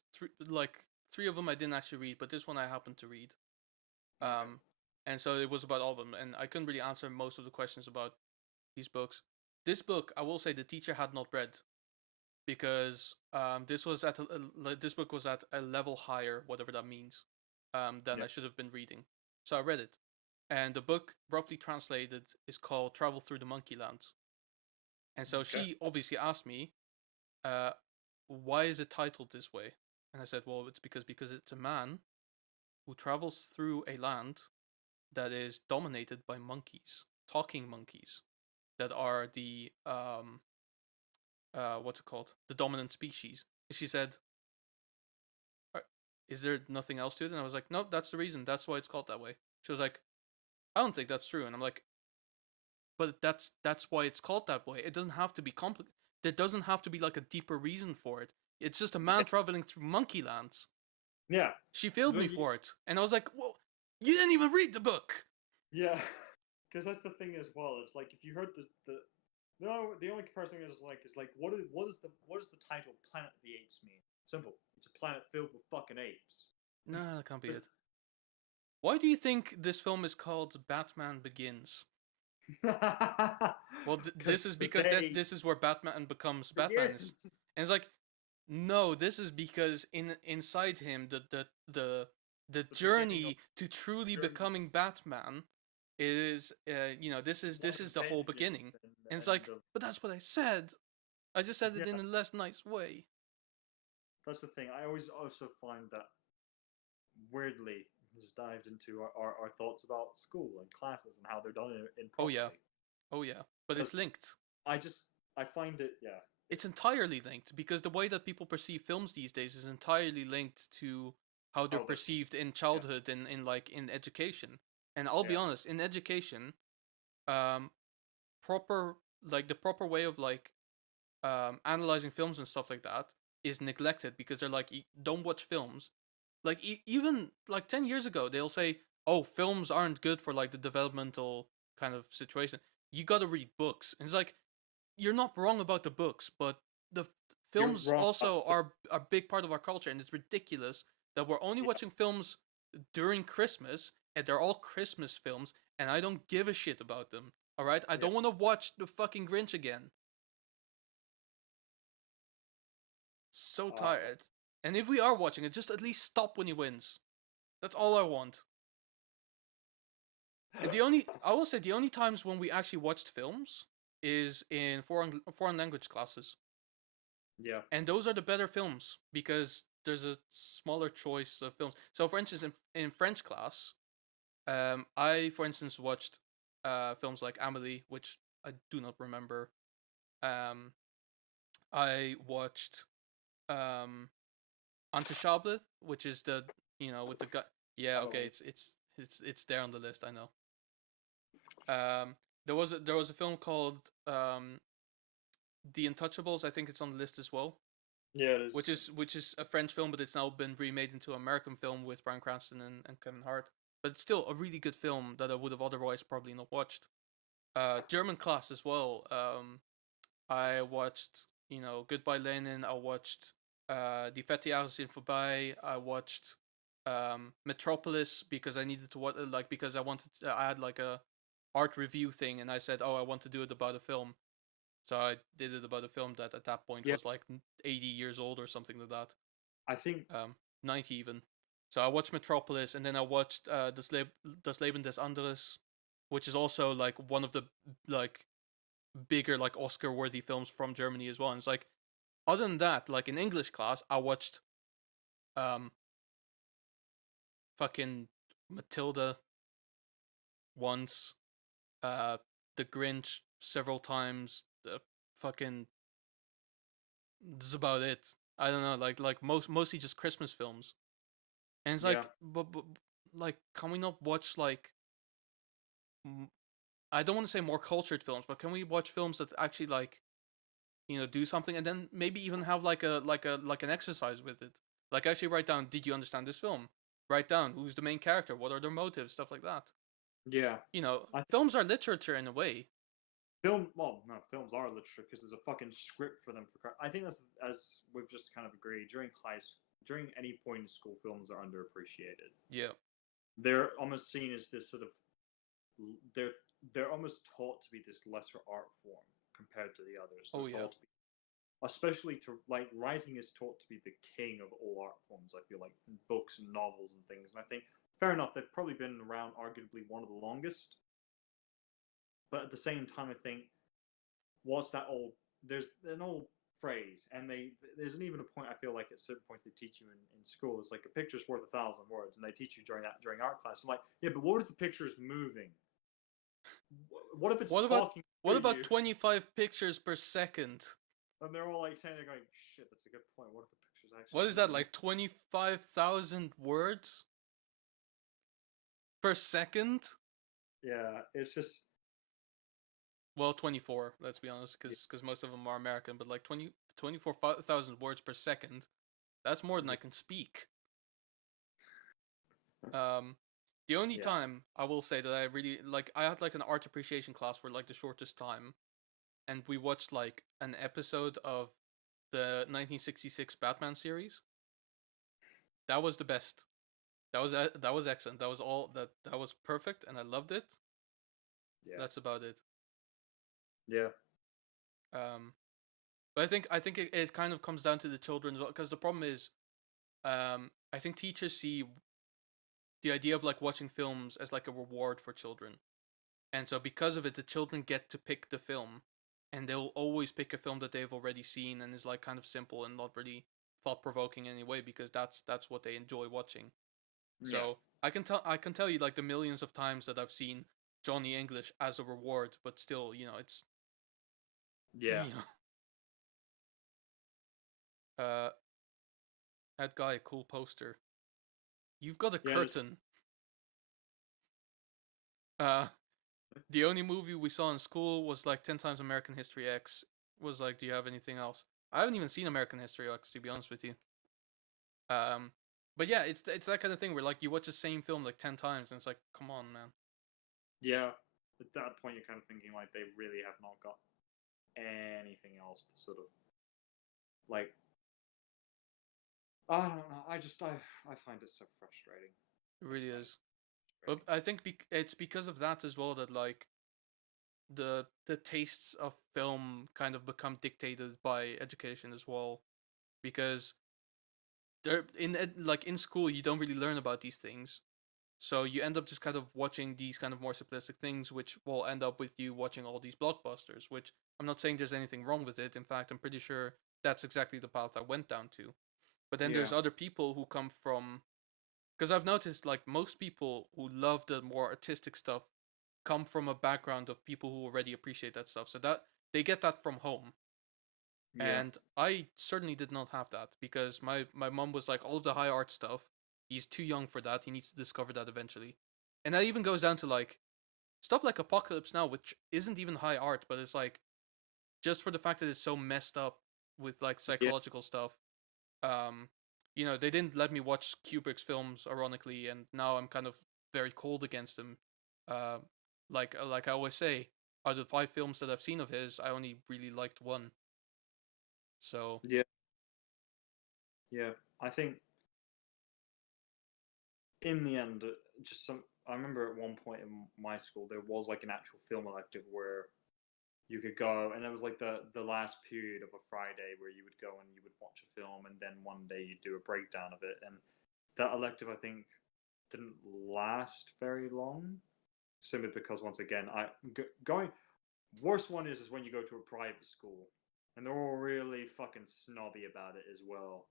Three of them I didn't actually read, but this one I happened to read. Okay. And so it was about all of them, and I couldn't really answer most of the questions about these books. This book, I will say, the teacher had not read because this book was at a level higher, whatever that means, than Yeah. I should have been reading. So I read it, and the book, roughly translated, is called "Travel Through the Monkey Land." And so Okay. she obviously asked me, uh, "Why is it titled this way?" And I said, "Well, it's because it's a man who travels through a land that is dominated by monkeys, talking monkeys, that are the what's it called, the dominant species. And she said, "Is there nothing else to it?" And I was like, "No, that's the reason. That's why it's called that way." She was like, "I don't think that's true." And I'm like, "But that's why it's called that way. It doesn't have to be complicated. There doesn't have to be like a deeper reason for it. It's just a man traveling through monkey lands." Yeah. She failed But me for it, and I was like, "Well, you didn't even read the book." Yeah, because that's the thing as well. It's like if you heard the no, the only comparison is like what is the title Planet of the Apes mean? Simple. It's a planet filled with fucking apes. No, that can't be There's- it. Why do you think this film is called Batman Begins? Well, this is because this is where Batman becomes Batman is, and it's like, no, this is because inside him the journey to truly becoming Batman is this is the whole beginning, and it's like, but that's what I said. I just said it in a less nice way. That's the thing. I always also find that weirdly has dived into our thoughts about school and classes and how they're done in Oh yeah, properly. oh yeah, but it's linked. I find it It's entirely linked because the way that people perceive films these days is entirely linked to how they're perceived in childhood and in education. And I'll be honest, in education, proper the proper way of analyzing films and stuff like that is neglected because they're like, don't watch films. Like even like 10 years ago, they'll say, "Oh, films aren't good for like the developmental kind of situation. You got to read books." And it's like, you're not wrong about the books, but the films also are a big part of our culture, and it's ridiculous that we're only watching films during Christmas, and they're all Christmas films, and I don't give a shit about them. All right, I don't want to watch the fucking Grinch again. So tired. And if we are watching it, just at least stop when he wins. That's all I want. And I will say the only times when we actually watched films is in foreign language classes. Yeah. And those are the better films because there's a smaller choice of films. So for instance, in French class, I for instance watched films like Amélie, which I do not remember. I watched Intouchable, which is the with the guy. Yeah, okay, it's there on the list. I know. There was a film called The Untouchables. I think it's on the list as well. Yeah, it is. Which is a French film, but it's now been remade into an American film with Bryan Cranston and Kevin Hart. But it's still a really good film that I would have otherwise probably not watched. German class as well. I watched Goodbye Lenin. I watched Die 40 Jahre sind vorbei. I watched Metropolis because I needed to watch because I had like a art review thing, and I said, oh, I want to do it about a film. So I did it about a film that at that point was like 80 years old or something like that. I think 90 even. So I watched Metropolis, and then I watched Das Leben des Anderes, which is also like one of the like bigger like Oscar-worthy films from Germany as well. And it's like, other than that, like in English class, I watched fucking Matilda once, The Grinch several times, fucking that's about it. I don't know, like mostly just Christmas films. And it's like, but like, can we not watch like I don't want to say more cultured films, but can we watch films that actually like do something, and then maybe even have like an exercise with it. Like actually write down, did you understand this film? Write down who's the main character, what are their motives, stuff like that. Yeah. Films are literature in a way. Films are literature because there's a fucking script for them. I think that's, as we've just kind of agreed, during any point in school, films are underappreciated. Yeah. They're almost seen as this sort of, they're almost taught to be this lesser art form compared to the others. Especially to like writing is taught to be the king of all art forms. I feel like in books and novels and things, and I think fair enough, they've probably been around arguably one of the longest. But at the same time, I think there's an old phrase, and there's an even a point I feel like at certain points they teach you in school. It's like a picture's worth 1,000 words, and they teach you during art class. I'm like, yeah, but what if the picture's moving? What if it's What about talking what to about you? 25 pictures per second? And they're all like saying, they're going, shit, that's a good point. What if the picture's actually What is that, moving? like 25,000 words per second? Yeah, it's just Well, 24, let's be honest, yeah, because most of them are American, but like 24,000 words per second, that's more than I can speak. The only yeah. time I will say that I really, like, I had like an art appreciation class for like the shortest time, and we watched like an episode of the 1966 Batman series. That was the best. That was excellent. That was all that was perfect, and I loved it. Yeah. That's about it. Yeah. But I think it kind of comes down to the children as well, because the problem is, I think teachers see the idea of like watching films as like a reward for children, and so because of it, the children get to pick the film, and they'll always pick a film that they've already seen and is like kind of simple and not really thought provoking in any way, because that's what they enjoy watching. Yeah. So I can tell you like the millions of times that I've seen Johnny English as a reward, but still, it's Yeah. uh that guy, cool poster. You've got a Yeah. curtain. The only movie we saw in school was like 10 times American History X. Was like, do you have anything else? I haven't even seen American History X, to be honest with you. But yeah, it's that kind of thing where like you watch the same film like 10 times and it's like, come on, man. Yeah. At that point, you're kind of thinking like they really have not got anything else to sort of like. I don't know. I find it so frustrating. It really is. But I think it's because of that as well that like the tastes of film kind of become dictated by education as well, because like in school you don't really learn about these things, so you end up just kind of watching these kind of more simplistic things, which will end up with you watching all these blockbusters. Which I'm not saying there's anything wrong with it. In fact, I'm pretty sure that's exactly the path I went down to. But then there's Yeah. other people who come from, because I've noticed like most people who love the more artistic stuff come from a background of people who already appreciate that stuff, so that they get that from home. Yeah. And I certainly did not have that, because my mom was like, all of the high art stuff, he's too young for that, he needs to discover that eventually. And that even goes down to like stuff like Apocalypse Now, which isn't even high art, but it's like, just for the fact that it's so messed up with like Yeah. psychological stuff. They didn't let me watch Kubrick's films, ironically, and now I'm kind of very cold against him. uh, like I always say, out of the 5 films that I've seen of his, I only really liked one. So Yeah. Yeah. I think in the end, just some. I remember at one point in my school there was like an actual film elective where you could go, and it was like the last period of a Friday where you would go and you would watch a film, and then one day you'd do a breakdown of it. And that elective, I think, didn't last very long, simply because once again, going worst one is when you go to a private school, and they're all really fucking snobby about it as well,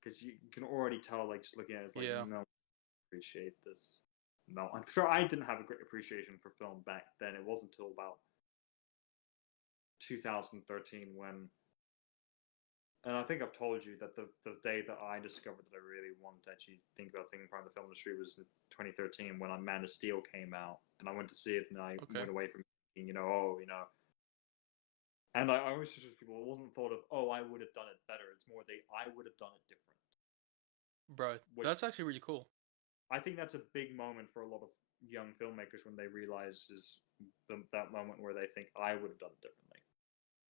because you can already tell, like, just looking at it, it's like, yeah. no, appreciate this. No, I'm sure I didn't have a great appreciation for film back then. It wasn't until about 2013 when, and I think I've told you that the day that I discovered that I really wanted to actually think about taking part in the film industry was in 2013 when Man of Steel came out, and I went to see it, and I Okay. went away from thinking, and I always suggest people, it wasn't thought of, oh, I would have done it better. It's more I would have done it different. Right. Which That's actually really cool. I think that's a big moment for a lot of young filmmakers when they realize is that moment where they think I would have done it differently.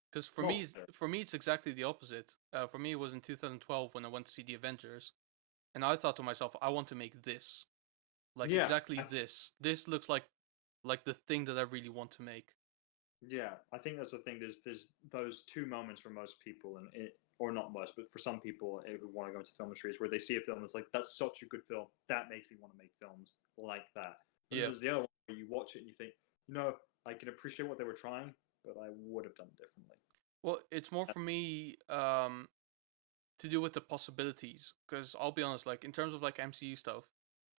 Because Well, for me, it's exactly the opposite. For me, it was in 2012 when I went to see the Avengers, and I thought to myself, I want to make this, like yeah, exactly this. This looks like the thing that I really want to make. yeah, I think that's the thing. There's those two moments for most people, and or not most, but for some people who want to go into film industry, is where they see a film that's like, that's such a good film, that makes me want to make films like that. And Yeah. there's the other one where you watch it and you think, I can appreciate what they were trying, but I would have done it differently. Well, it's more for me to do with the possibilities, because I'll be honest, like in terms of like MCU stuff,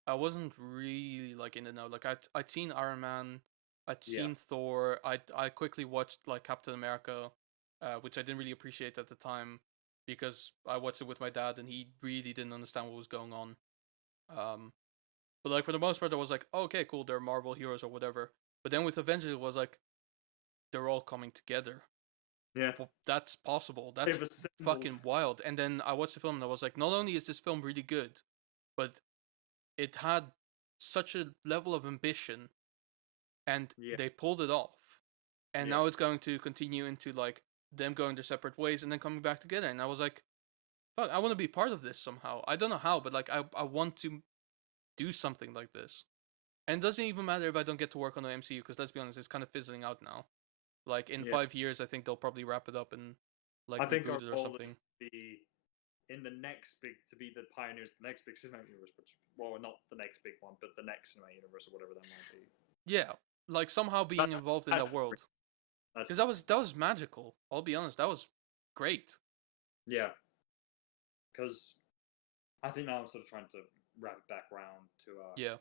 I wasn't really like in the know. Like I'd seen Iron Man, I'd Yeah. seen Thor. I quickly watched like Captain America, which I didn't really appreciate at the time because I watched it with my dad and he really didn't understand what was going on. Um, but like for the most part, I was like, oh, okay, cool, they're Marvel heroes or whatever. But then with Avengers, it was like they're all coming together. Yeah. Well, that's possible. That's They've assembled. fucking wild. And then I watched the film and I was like, not only is this film really good, but it had such a level of ambition and Yeah. they pulled it off. And Yeah. now it's going to continue into like them going their separate ways and then coming back together. And I was like, fuck, I want to be part of this somehow. I don't know how, but like I want to do something like this. And it doesn't even matter if I don't get to work on the MCU, because let's be honest, it's kind of fizzling out now. Like in Yeah. 5 years, I think they'll probably wrap it up and like I think our reboot it or goal something. is to be in the next big, to be the pioneers of the next big cinematic universe, which, well, not the next big one, but the next cinematic universe or whatever that might be. Yeah, like somehow being involved in that world, That's because that was magical. I'll be honest, that was great. yeah. Because I think now I'm sort of trying to wrap it back around to Yeah,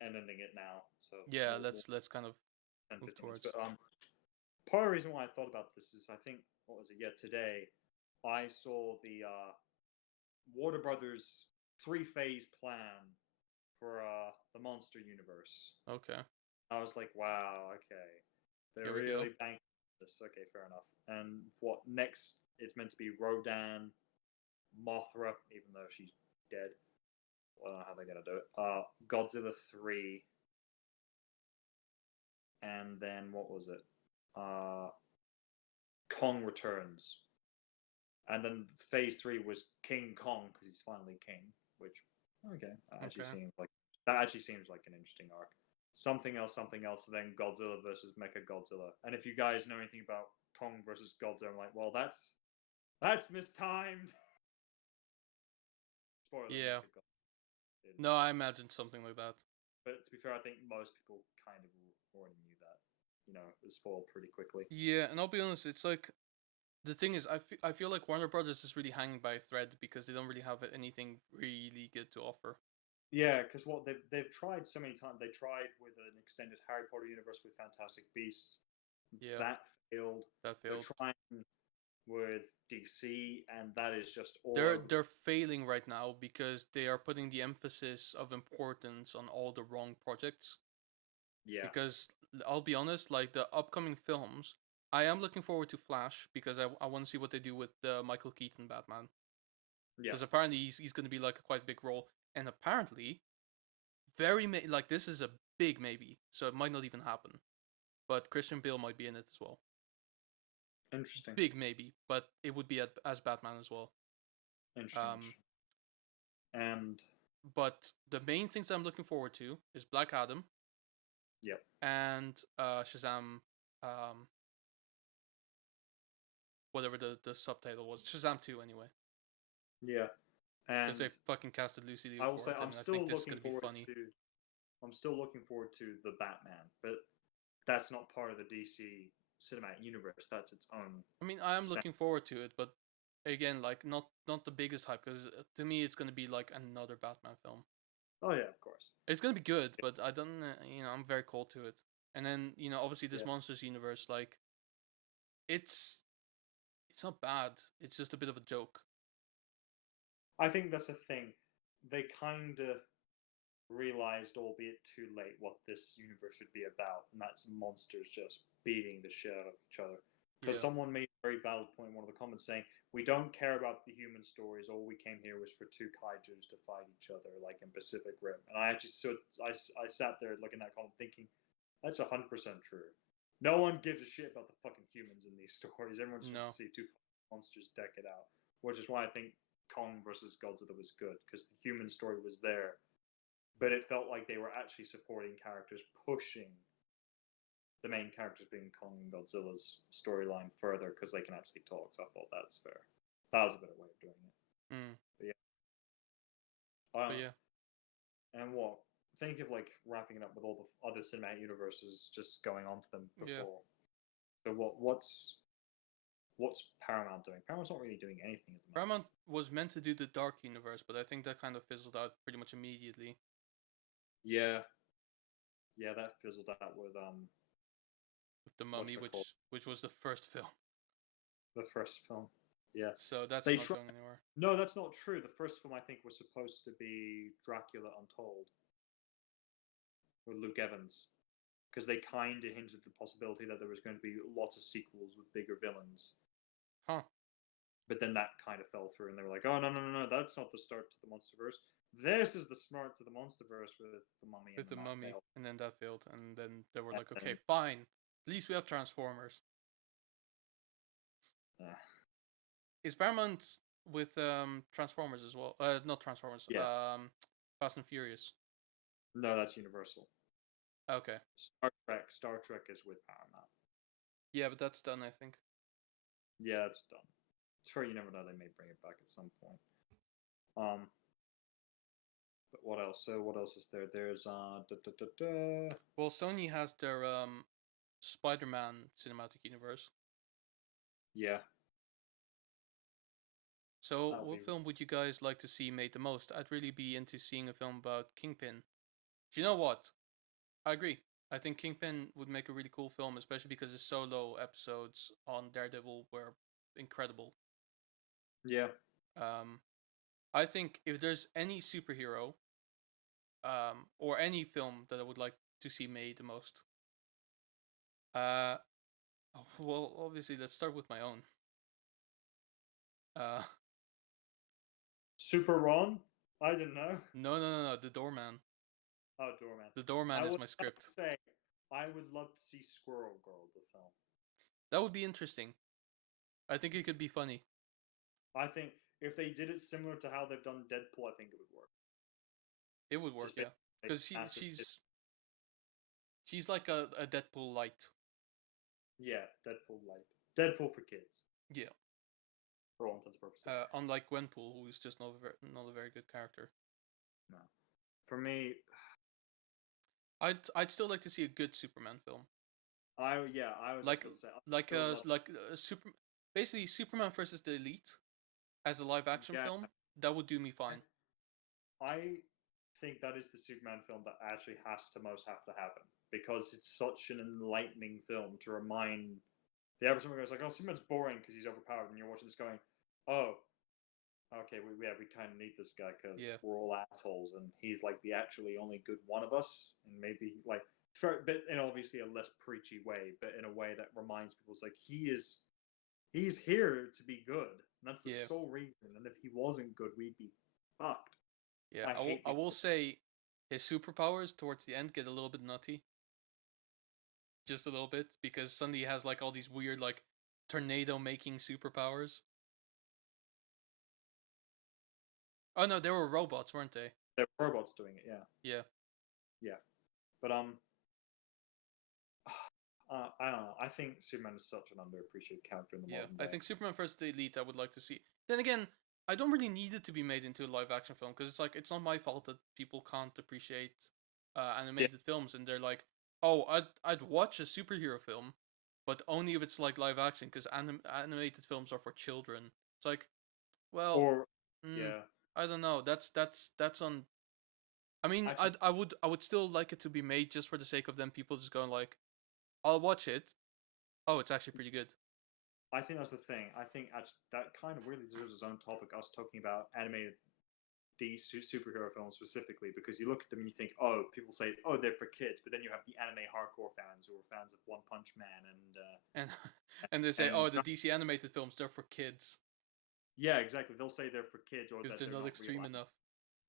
and ending it now. So yeah. we'll Let's kind of 10, move 15 minutes. towards. But part of the reason why I thought about this is I think what was it? Yeah, today I saw the Warner Brothers 3-phase plan for the Monster Universe. Okay. I was like, wow, okay, they're Here we go. really banking this. Okay, fair enough. And what next? It's meant to be Rodan, Mothra, even though she's dead. I don't know how they're gonna do it. Godzilla 3, and then what was it? Kong Returns, and then phase 3 was King Kong because he's finally king. Which okay, that actually seems like an interesting arc. Something else, and then Godzilla versus Mecha Godzilla. And if you guys know anything about Kong versus Godzilla, I'm like, well, that's mistimed. Spoiler. Yeah. Mechagodzilla. No, I imagined something like that. But to be fair, I think most people kind of already knew that. You know, it was spoiled pretty quickly. Yeah, and I'll be honest, it's like the thing is, I feel like Warner Brothers is really hanging by a thread because they don't really have anything really good to offer. Yeah, because what they've tried so many times. They tried with an extended Harry Potter universe with Fantastic Beasts. Yeah, That failed. that failed. They're trying with DC, and that is just all. They're failing right now because they are putting the emphasis of importance on all the wrong projects. Yeah. Because I'll be honest, like the upcoming films, I am looking forward to Flash because I want to see what they do with the Michael Keaton Batman. Yeah. Because apparently he's going to be like a quite big role, and apparently, like this is a big maybe, so it might not even happen. But Christian Bale might be in it as well. Interesting. Big maybe, but it would be as Batman as well. Interesting. And but the main things I'm looking forward to is Black Adam. Yep. And Shazam. Whatever the subtitle was, Shazam 2 anyway. Yeah. Because they fucking casted Lucy Liu. I will say I'm still looking forward to the Batman, but that's not part of the DC cinematic universe. That's its own. I mean, I am looking forward to it, but again, like not the biggest hype, because to me it's gonna be like another Batman film. Oh yeah, of course. It's gonna be good, but I don't. I'm very cold to it. And then obviously this Monsters universe, like, it's not bad. It's just a bit of a joke. I think that's the thing. They kind of realized, albeit too late, what this universe should be about, and that's monsters just beating the shit out of each other. Because someone made a very valid point in one of the comments saying, we don't care about the human stories. All we came here was for two kaijus to fight each other, like in Pacific Rim. And I actually I sat there looking at that comment thinking, that's 100% true. No one gives a shit about the fucking humans in these stories. Everyone just wants to see two monsters deck it out. Which is why I think Kong versus Godzilla was good, because the human story was there, but it felt like they were actually supporting characters, pushing the main characters being Kong and Godzilla's storyline further, because they can actually talk. So I thought that's fair. That was a better way of doing it. But yeah. And what? Think of like wrapping it up with all the other cinematic universes just going on to them before. So what's what's Paramount doing? Paramount's not really doing anything at the moment. Paramount was meant to do the Dark Universe, but I think that kind of fizzled out pretty much immediately. Yeah, that fizzled out with The Mummy, which was the first film. The first film. Yeah. So that's not going anywhere. No, that's not true. The first film I think was supposed to be Dracula Untold with Luke Evans, because they kind of hinted the possibility that there was going to be lots of sequels with bigger villains. Huh. But then that kind of fell through, and they were like, "Oh no, that's not the start to the MonsterVerse. This is the start to the MonsterVerse with the Mummy." With the Mummy, and then that failed, and then they were like, "Okay, then, fine. At least we have Transformers." Is Paramount with Transformers as well? Not Transformers. Yeah. Fast and Furious. No, that's Universal. Okay. Star Trek is with Paramount. Yeah, but that's done, I think. Yeah, it's done. It's fair, you never know, they may bring it back at some point. But what else? So what else is there? There's Well, Sony has their Spider-Man cinematic universe. Yeah. So what film would you guys like to see made the most? I'd really be into seeing a film about Kingpin. Do you know what? I agree. I think Kingpin would make a really cool film, especially because his solo episodes on Daredevil were incredible. Yeah. I think if there's any superhero, or any film that I would like to see made the most, well, obviously let's start with my own. Super Ron? I didn't know. No, The Doorman. Oh, Doorman. The Doorman is my script. I would love to see Squirrel Girl, the film. That would be interesting. I think it could be funny. I think if they did it similar to how they've done Deadpool, I think it would work. It would work, yeah. Because she's like a Deadpool light. Yeah, Deadpool light. Deadpool for kids. Yeah. For all intents and purposes. Unlike Gwenpool, who's just not a very good character. No. For me, I'd still like to see a good Superman film. I was basically Superman versus the Elite as a live action film. That would do me fine. I think that is the Superman film that actually has to happen, because it's such an enlightening film to remind the average person goes like, "Oh, Superman's boring because he's overpowered," and you're watching this going, "Oh, okay, we kind of need this guy because we're all assholes, and he's like the actually only good one of us, and maybe like." But in obviously a less preachy way, but in a way that reminds people, it's like he's here to be good, and that's the sole reason. And if he wasn't good, we'd be fucked. Yeah, I will say his superpowers towards the end get a little bit nutty, just a little bit, because suddenly he has like all these weird like tornado making superpowers. Oh no, they were robots, weren't they? They were robots doing it. Yeah. But I don't know. I think Superman is such an underappreciated character in the modern day. I think Superman vs. the Elite I would like to see. Then again, I don't really need it to be made into a live action film, because it's like it's not my fault that people can't appreciate animated films, and they're like, "Oh, I'd watch a superhero film, but only if it's like live action, because animated films are for children." It's like, well, I don't know. That's on. I mean, actually, I would still like it to be made just for the sake of them people just going like, I'll watch it. Oh, it's actually pretty good. I think that's the thing. I think that kind of really deserves its own topic. Us talking about animated superhero films specifically, because you look at them and you think, oh, people say, oh, they're for kids, but then you have the anime hardcore fans who are fans of One Punch Man and they say, oh, the DC animated films, they're for kids. Yeah, exactly. They'll say they're for kids, or because they're not extreme enough.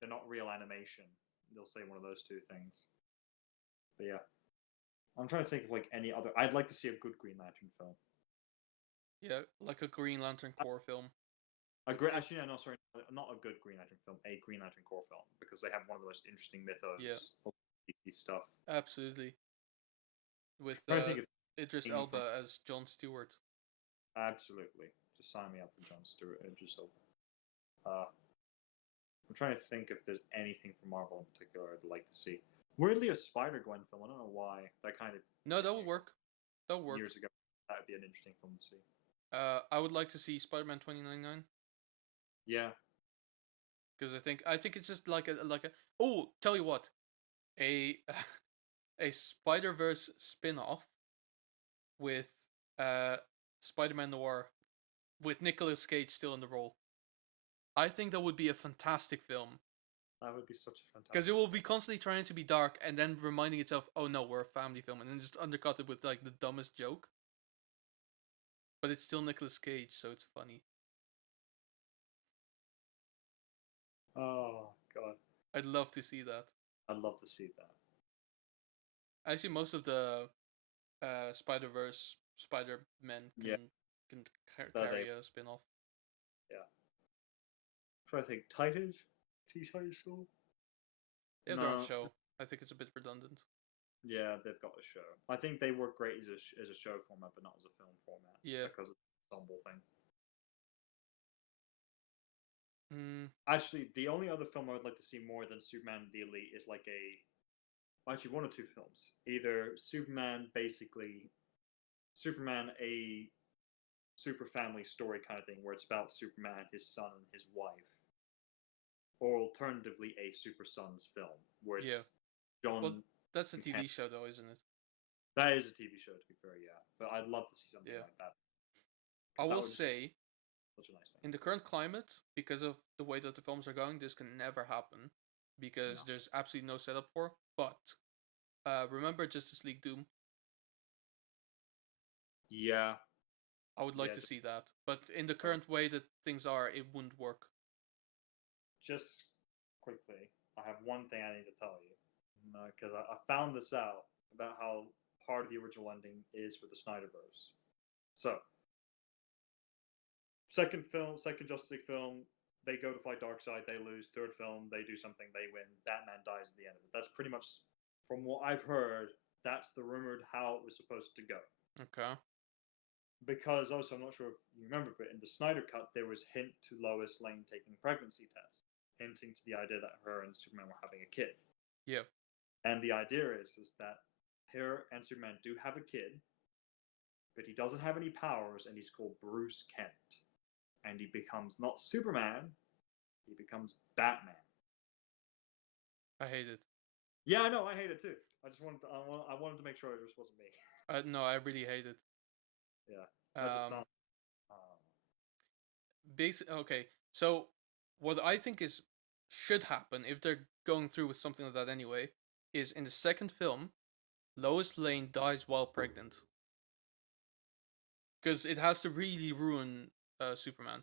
They're not real animation. They'll say one of those two things. But yeah. I'm trying to think of like any other. I'd like to see a good Green Lantern film. Yeah, like a Green Lantern Corps film. Actually, no, sorry, not a good Green Lantern film. A Green Lantern Corps film, because they have one of the most interesting mythos of DC stuff. Absolutely. With Idris Elba as Jon Stewart. Absolutely, just sign me up for Jon Stewart, Idris Elba. I'm trying to think if there's anything from Marvel in particular I'd like to see. Weirdly, a Spider-Gwen film. I don't know why. That kind of... No, that would work. That would work. Years ago, that would be an interesting film to see. I would like to see Spider-Man 2099 Yeah, because I think it's just like a. Oh, tell you what, a a Spider-Verse spin-off with uh Spider-Man Noir with Nicolas Cage still in the role. I think that would be a fantastic film that would be such a fantastic. because it will be constantly trying to be dark and then reminding itself, "Oh no, we're a family film," and then just undercut it with like the dumbest joke. But it's still Nicolas Cage, so it's funny. Oh god, I'd love to see that. I'd love to see that. Actually, most of the Spider-Verse Spider-Men Yeah. can But carry they- a spin-off. I think Titans, T-Titans show. They have their own No. show. I think it's a bit redundant. Yeah, they've got a show. I think they work great as a show format, but not as a film format. Yeah. Because of the ensemble thing. Mm, Actually, the only other film I would like to see more than Superman the Elite is like actually one or two films. Either Superman, a super family story kind of thing, where it's about Superman, his son, and his wife, or alternatively a Super Sons film, where it's Yeah. John. Well, that's a Okay. TV show, though, isn't it? That is a TV show, to be fair, yeah. But I'd love to see something Yeah. like that. I 'Cause that will would just say, be such a nice thing. in the current climate, because of the way that the films are going, this can never happen because No. there's absolutely no setup for. But remember Justice League Doom? Yeah. I would like Yeah, to see that, but in the current way that things are, it wouldn't work. Just quickly, I have one thing I need to tell you. Because I found this out about how part of the original ending is for the Snyderverse. So, second Justice League film, they go to fight Darkseid, they lose. Third film, they do something, they win. Batman dies at the end of it. That's pretty much, from what I've heard, that's the rumored how it was supposed to go. Okay. Because also, I'm not sure if you remember, but in the Snyder Cut, there was hint to Lois Lane taking pregnancy tests, hinting to the idea that her and Superman were having a kid. Yeah. And the idea is that her and Superman do have a kid, but he doesn't have any powers, and he's called Bruce Kent. And he becomes not Superman, he becomes Batman. I hate it. Yeah, I know, I hate it too. I just wanted to, I wanted to make sure it just wasn't me. No, I really hate it. Yeah, that just sounds. Okay, so what I think is should happen if they're going through with something like that anyway is in the second film, Lois Lane dies while pregnant because it has to really ruin Superman.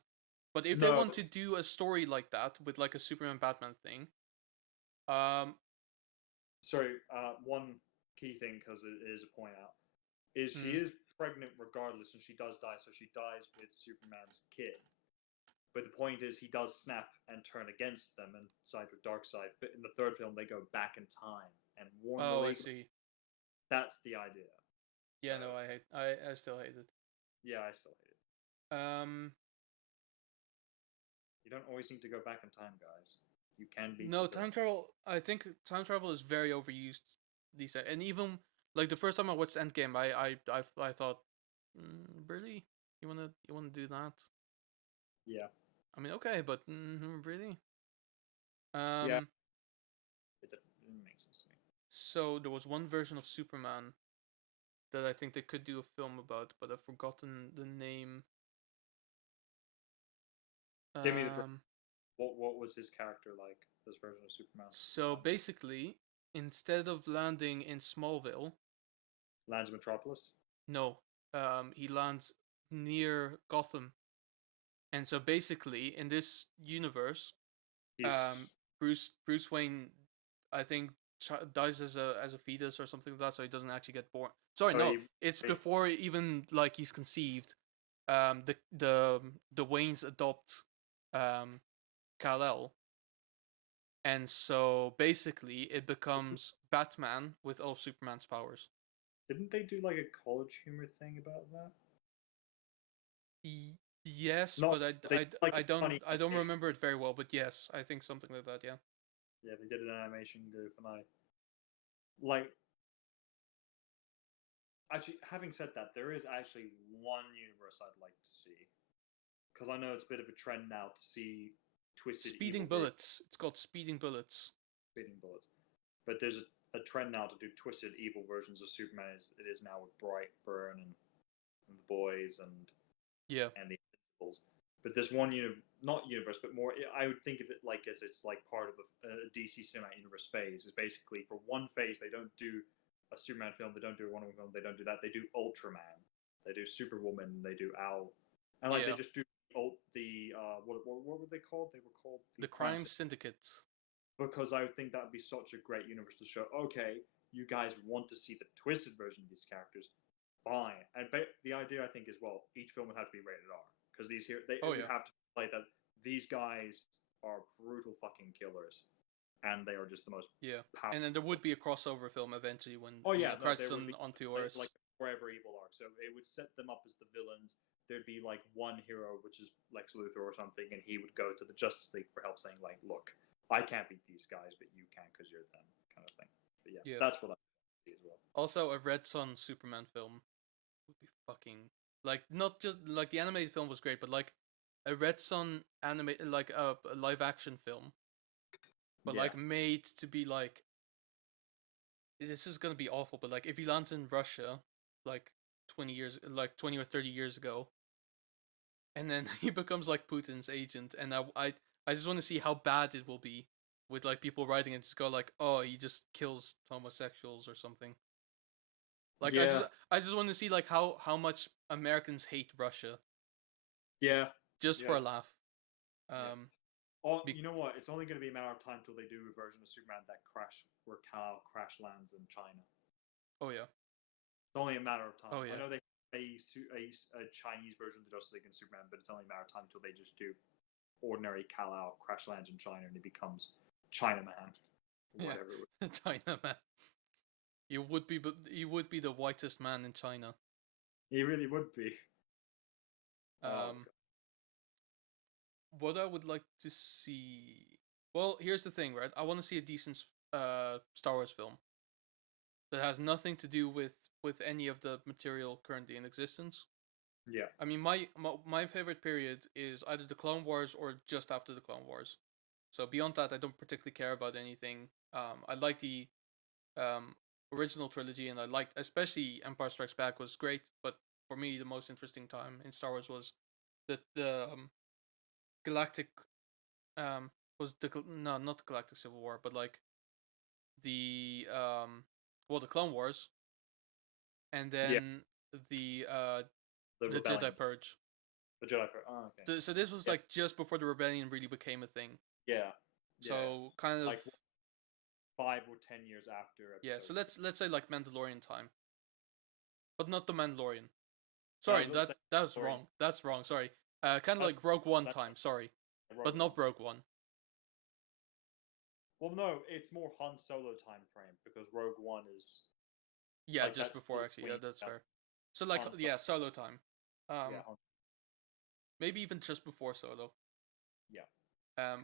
But if they No. want to do a story like that with like a Superman Batman thing, Sorry, one key thing, because it is a point out, is she is pregnant regardless, and she does die, so she dies with Superman's kid. But the point is, he does snap and turn against them and side with Darkseid. But in the third film, they go back in time and warn the oh, I League. see. That's the idea. Yeah, no, I still hate it. Yeah, I still hate it. You don't always need to go back in time, guys. You can be. No, time travel. I think time travel is very overused these days. And even like the first time I watched Endgame, I thought, really, you wanna do that? Yeah. I mean, okay, but really? Yeah. It didn't make sense to me. So there was one version of Superman that I think they could do a film about, but I've forgotten the name. Give me the. What was his character like? This version of Superman. So basically, instead of landing in Smallville, Lands Metropolis. no, he lands near Gotham. And so basically, in this universe, Bruce Wayne, I think, dies as a fetus or something like that, so he doesn't actually get born. Sorry, no, it's before even like he's conceived. The Waynes adopt Kal-El, and so basically it becomes Batman with all of Superman's powers. Didn't they do like a college humor thing about that? Yes, Not, but I don't remember it very well. But yes, I think something like that. Yeah. Yeah, they did an animation goof, and I like. Actually, having said that, there is actually one universe I'd like to see because I know it's a bit of a trend now to see twisted Speeding evil versions Bullets. It's called Speeding Bullets. of Speeding Bullets, but there's a trend now to do twisted evil versions of Superman as it is now with Brightburn and the Boys and Yeah. the Invincibles. But this one not universe, but more. I would think of it like as it's like part of a DC Cinematic Universe phase. Is basically for one phase they don't do a Superman film, they don't do a Wonder Woman film, they don't do that. They do Ultraman, they do Superwoman, they do Owl, and like they Yeah. just do what were they called? They were called The Crime Syndicates. because I would think that would be such a great universe to show. Okay, you guys want to see the twisted version of these characters, fine. And the idea I think is each film would have to be rated R because they Oh, would yeah. have to play that these guys are brutal fucking killers, and they are just the most Yeah. powerful. And then there would be a crossover film eventually when Crisis onto Earth. Like forever evil arc. So it would set them up as the villains. There'd be like one hero, which is Lex Luthor or something, and he would go to the Justice League for help, saying like, "Look, I can't beat these guys, but you can because you're them," kind of thing. But yeah, that's what I see as well. Also, a Red Son Superman film would be fucking like not just like the animated film was great, but like a Red Son animated like a live action film, but like made to be like this is gonna be awful. But like if he lands in Russia, like 20 or 30 years ago, and then he becomes like Putin's agent, and I just want to see how bad it will be with like people writing it just go like, oh, he just kills homosexuals or something. Like I just want to see like how much Americans hate Russia. Yeah. Just for a laugh. You know what? It's only going to be a matter of time till they do a version of Superman where Kal crash lands in China. Oh yeah. It's only a matter of time. Oh yeah. I know they a Chinese version of the Justice League and Superman, but it's only a matter of time until they just do ordinary Kal-El crash lands in China and he becomes Chinaman. Whatever. Yeah. Chinaman. He would be the whitest man in China. He really would be. What I would like to see. Well, here's the thing, right? I want to see a decent Star Wars film that has nothing to do with any of the material currently in existence. Yeah. I mean, my favorite period is either the Clone Wars or just after the Clone Wars. So beyond that, I don't particularly care about anything. I like the original trilogy, and I liked especially Empire Strikes Back was great. But for me, the most interesting time in Star Wars was the Galactic was not the Galactic Civil War, but like the the Clone Wars, and then the Jedi Purge. The Jedi Purge. Oh, okay. So this was like just before the rebellion really became a thing. Yeah. So kind of like 5 or 10 years after. Yeah. So let's say like Mandalorian time, but not the Mandalorian. Sorry, that was wrong. That's wrong. Sorry. Kind of like Rogue One time. Sorry, but not Rogue One. Well, no, it's more Han Solo time frame because Rogue One is. Yeah, like, just before actually. Yeah, that's fair. So like Solo time. Maybe even just before Solo. Yeah.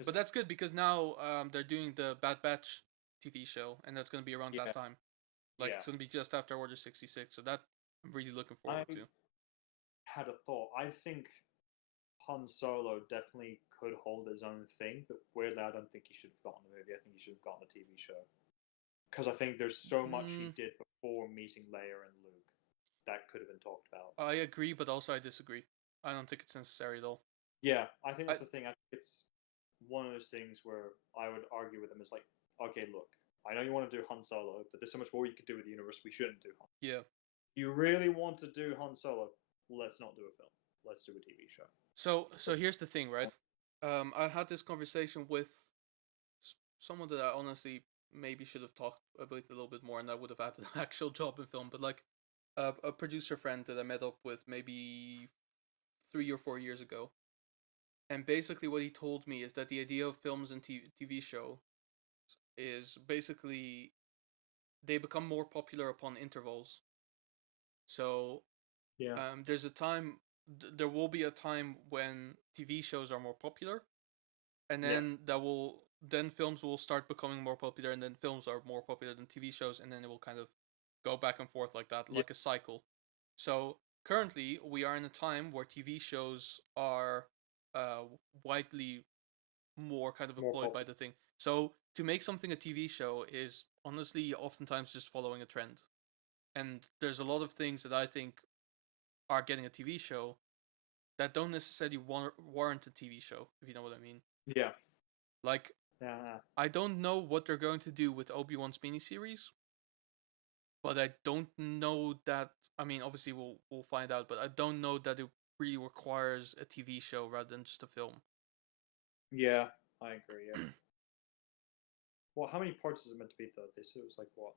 But that's good because now they're doing the Bad Batch TV show, and that's going to be around that time. Like it's going to be just after Order 66, so that I'm really looking forward to. Had a thought. I think Han Solo definitely could hold his own thing, but weirdly, I don't think he should have gotten the movie. I think he should have gotten the TV show. Because I think there's so much he did before meeting Leia and Luke that could have been talked about. I agree, but also I disagree. I don't think it's necessary at all. Yeah, I think that's the thing. I think it's one of those things where I would argue with him. Is like, okay, look, I know you want to do Han Solo, but there's so much more you could do with the universe. We shouldn't do Han. Yeah. You really want to do Han Solo? Let's not do a film. Let's do a TV show. So here's the thing, right? I had this conversation with someone that I honestly maybe should have talked about a little bit more, and I would have had an actual job in film. But like a producer friend that I met up with maybe 3 or 4 years ago, and basically what he told me is that the idea of films and TV show is basically they become more popular upon intervals. So there's a time. There will be a time when TV shows are more popular, and then then films will start becoming more popular, and then films are more popular than TV shows, and then it will kind of go back and forth like that, Yeah. like a cycle. So currently, we are in a time where TV shows are uh, widely more kind of More employed by popular. the thing. So to make something a TV show is honestly oftentimes just following a trend. And there's a lot of things that I think are getting a TV show that don't necessarily warrant a TV show, if you know what I mean. Yeah. Like, Yeah. I don't know what they're going to do with Obi-Wan's miniseries, but I don't know that. I mean, obviously we'll find out, but I don't know that it really requires a TV show rather than just a film. Yeah, I agree. Yeah. Well, how many parts is it meant to be though? They said it was like what?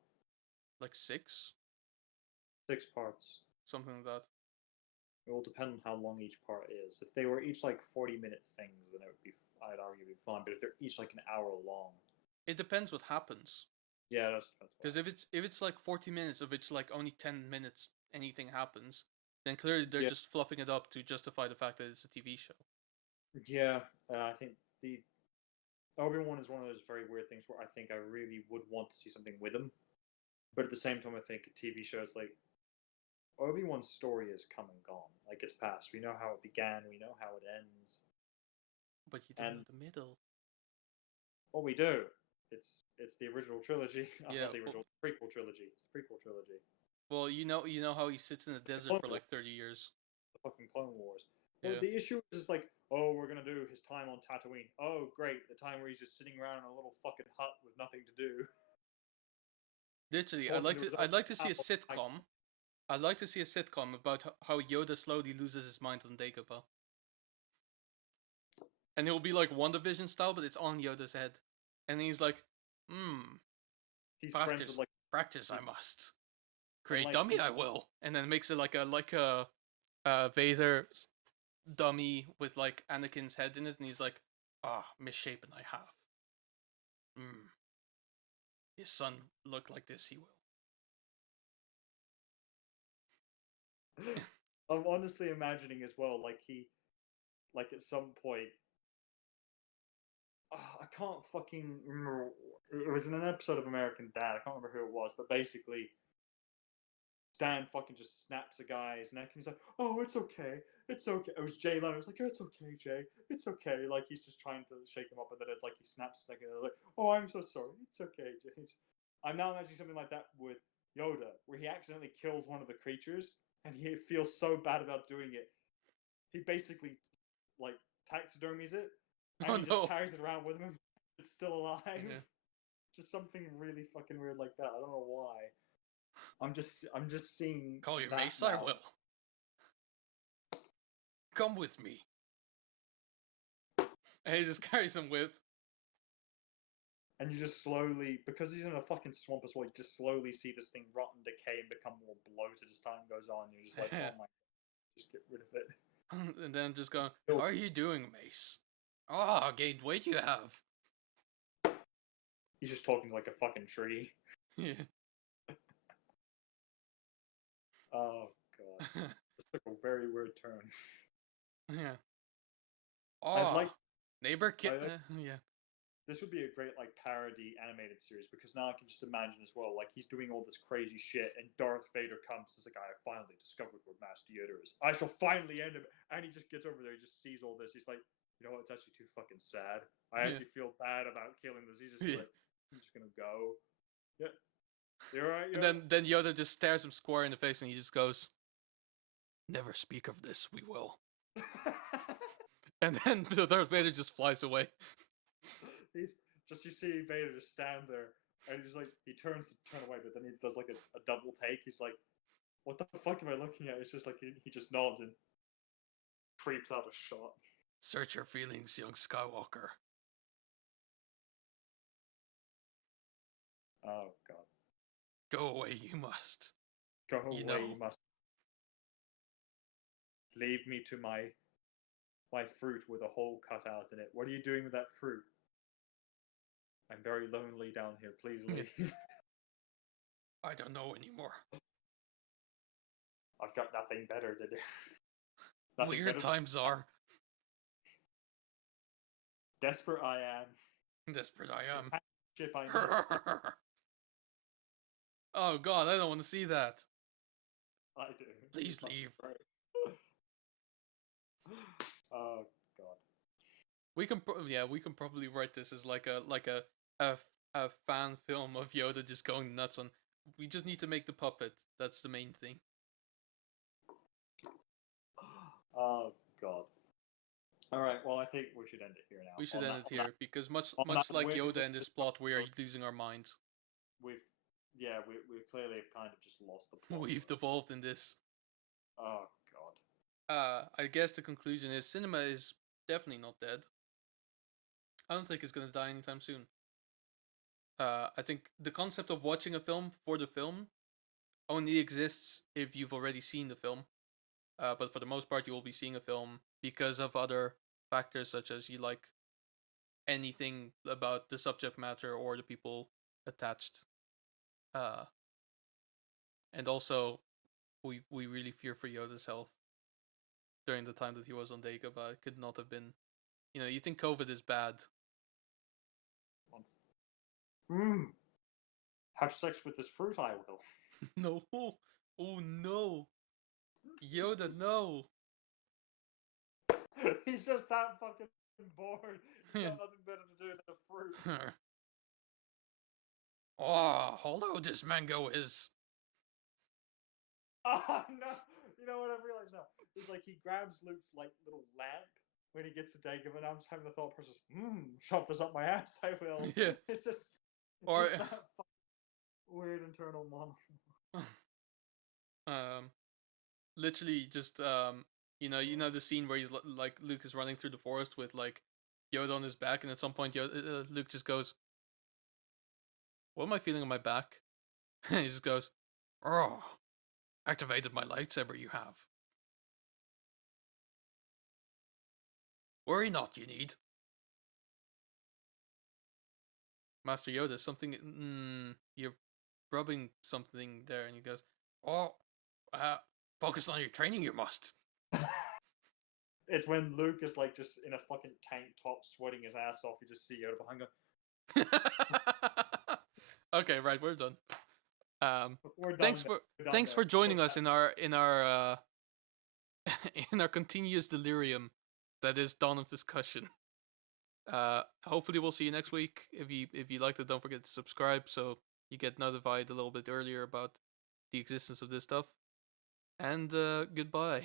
Like 6, 6 parts. something like that. It will depend on how long each part is. If they were each like 40-minute things, then it would be, I'd argue, be fine. But if they're each like an hour long, It depends what happens. yeah, that's Because if it's like 40 minutes, of which like only 10 minutes anything happens, then clearly they're Yeah. just fluffing it up to justify the fact that it's a TV show. Yeah, I think the Obi-Wan is one of those very weird things where I think I really would want to see something with him, but at the same time, I think a TV show is like Obi-Wan's story is come and gone. Like it's past. We know how it began. We know how it ends. But you don't And- know the middle. What we do, it's the original trilogy. Yeah, Not the original prequel trilogy. It's the prequel trilogy. Well, you know how he sits in the desert for like 30 years. The fucking Clone Wars. Well, Yeah. the issue is like, oh, we're gonna do his time on Tatooine. Oh, great, the time where he's just sitting around in a little fucking hut with nothing to do. Literally, Talking I'd like to see a Apple, sitcom. I'd like to see a sitcom about how Yoda slowly loses his mind on Dagobah. And it will be like WandaVision style, but it's on Yoda's head. And he's like, He's friends practice, with like practice I he's- must. Create like, dummy he's- I will. And then makes it like a Vader dummy with like Anakin's head in it, and he's like, misshapen I have. His son look like this, he will. I'm honestly imagining as well, like he, like at some point, I can't fucking remember. It was in an episode of American Dad. I can't remember who it was, but basically, Stan fucking just snaps a guy's neck, and he's like, "Oh, it's okay, it's okay." It was Jay Leno. It was like, "It's okay, Jay, it's okay." Like he's just trying to shake him up, and then it's like he snaps his neck, and they're like, "Oh, I'm so sorry. It's okay, Jay." I'm now imagining something like that with Yoda, where he accidentally kills one of the creatures, and he feels so bad about doing it. He basically like taxidermies it, and Oh he no. just carries it around with him. It's still alive. Yeah. Just something really fucking weird like that. I don't know why. I'm just seeing. Call your that mace, I now. will. Come with me. And he just carries him with. And you just slowly, because he's in a fucking swamp as well, you just slowly see this thing rot and decay and become more bloated as time goes on. You're just like, oh my, just get rid of it. And then just going, Cool. how are you doing, Mace? Ah, gained weight you have. He's just talking like a fucking tree. Yeah. Oh god, this took a very weird turn. Yeah. I'd Oh, like- neighbor kid. like- Yeah. This would be a great like parody animated series because now I can just imagine as well, like he's doing all this crazy shit, and Darth Vader comes as like, I have finally discovered what Master Yoda is. I shall finally end him. And he just gets over there, he just sees all this. He's like, you know what? It's actually too fucking sad. I Yeah. actually feel bad about killing this. He's just Yeah. like, I'm just gonna go. Yeah, you're right. And then Yoda just stares him square in the face, and he just goes, "Never speak of this. We will." And then the Darth Vader just flies away. He's just, you see Vader just stand there, and he's like, he turns to turn away, but then he does like a double take. He's like, what the fuck am I looking at? It's just like he just nods and creeps out a shot. Search your feelings, young Skywalker. Oh god, Go away, you must. go away, You know. you must leave me to my fruit with a hole cut out in it. What are you doing with that fruit? I'm very lonely down here. Please leave. I don't know anymore. I've got nothing better to do. Nothing Weird better- times are. Desperate I am. Desperate I am. Ship I miss. Oh God, I don't want to see that. I do. Please It's not leave. great. Oh god. We can, we can probably write this as like a a fan film of Yoda just going nuts on. We just need to make the puppet. That's the main thing. Oh god. All right. Well, I think we should end it here now. We should On end that- it here because much on much that like weird- Yoda in this plot, we are losing our minds. We've we clearly have kind of just lost the plot. We've devolved in this. Oh god. I guess the conclusion is cinema is definitely not dead. I don't think it's gonna die anytime soon. I think the concept of watching a film for the film only exists if you've already seen the film. But for the most part, you will be seeing a film because of other factors, such as you like anything about the subject matter or the people attached. And also, we really fear for Yoda's health during the time that he was on Dagobah. It could not have been, you think COVID is bad. Have sex with this fruit, I will. No, oh no, Yoda, no. He's just that fucking bored. He's Yeah. got nothing better to do than a fruit. Oh, hello, this mango is. Oh no! You know what I realized now? It's like he grabs Luke's like little lamp when he gets to Dagobah, and I'm just having the thought process. Shove this up my ass, I will. Yeah. It's just, Or- just that weird internal monologue. Literally just the scene where he's like Luke is running through the forest with like Yoda on his back, and at some point Luke just goes, "What am I feeling on my back?" And he just goes, "Oh, activated my lightsaber. You have. Worry not, you need." Master Yoda, something. You're rubbing something there, and he goes, "Oh, focus on your training. You must." It's when Luke is like just in a fucking tank top, sweating his ass off. You just see Yoda behind him. Okay, right, we're done. We're done. Thanks We're done thanks there. for joining us in our in our continuous delirium that is Dawn of Discussion. Hopefully we'll see you next week. If you liked it, don't forget to subscribe so you get notified a little bit earlier about the existence of this stuff. And goodbye.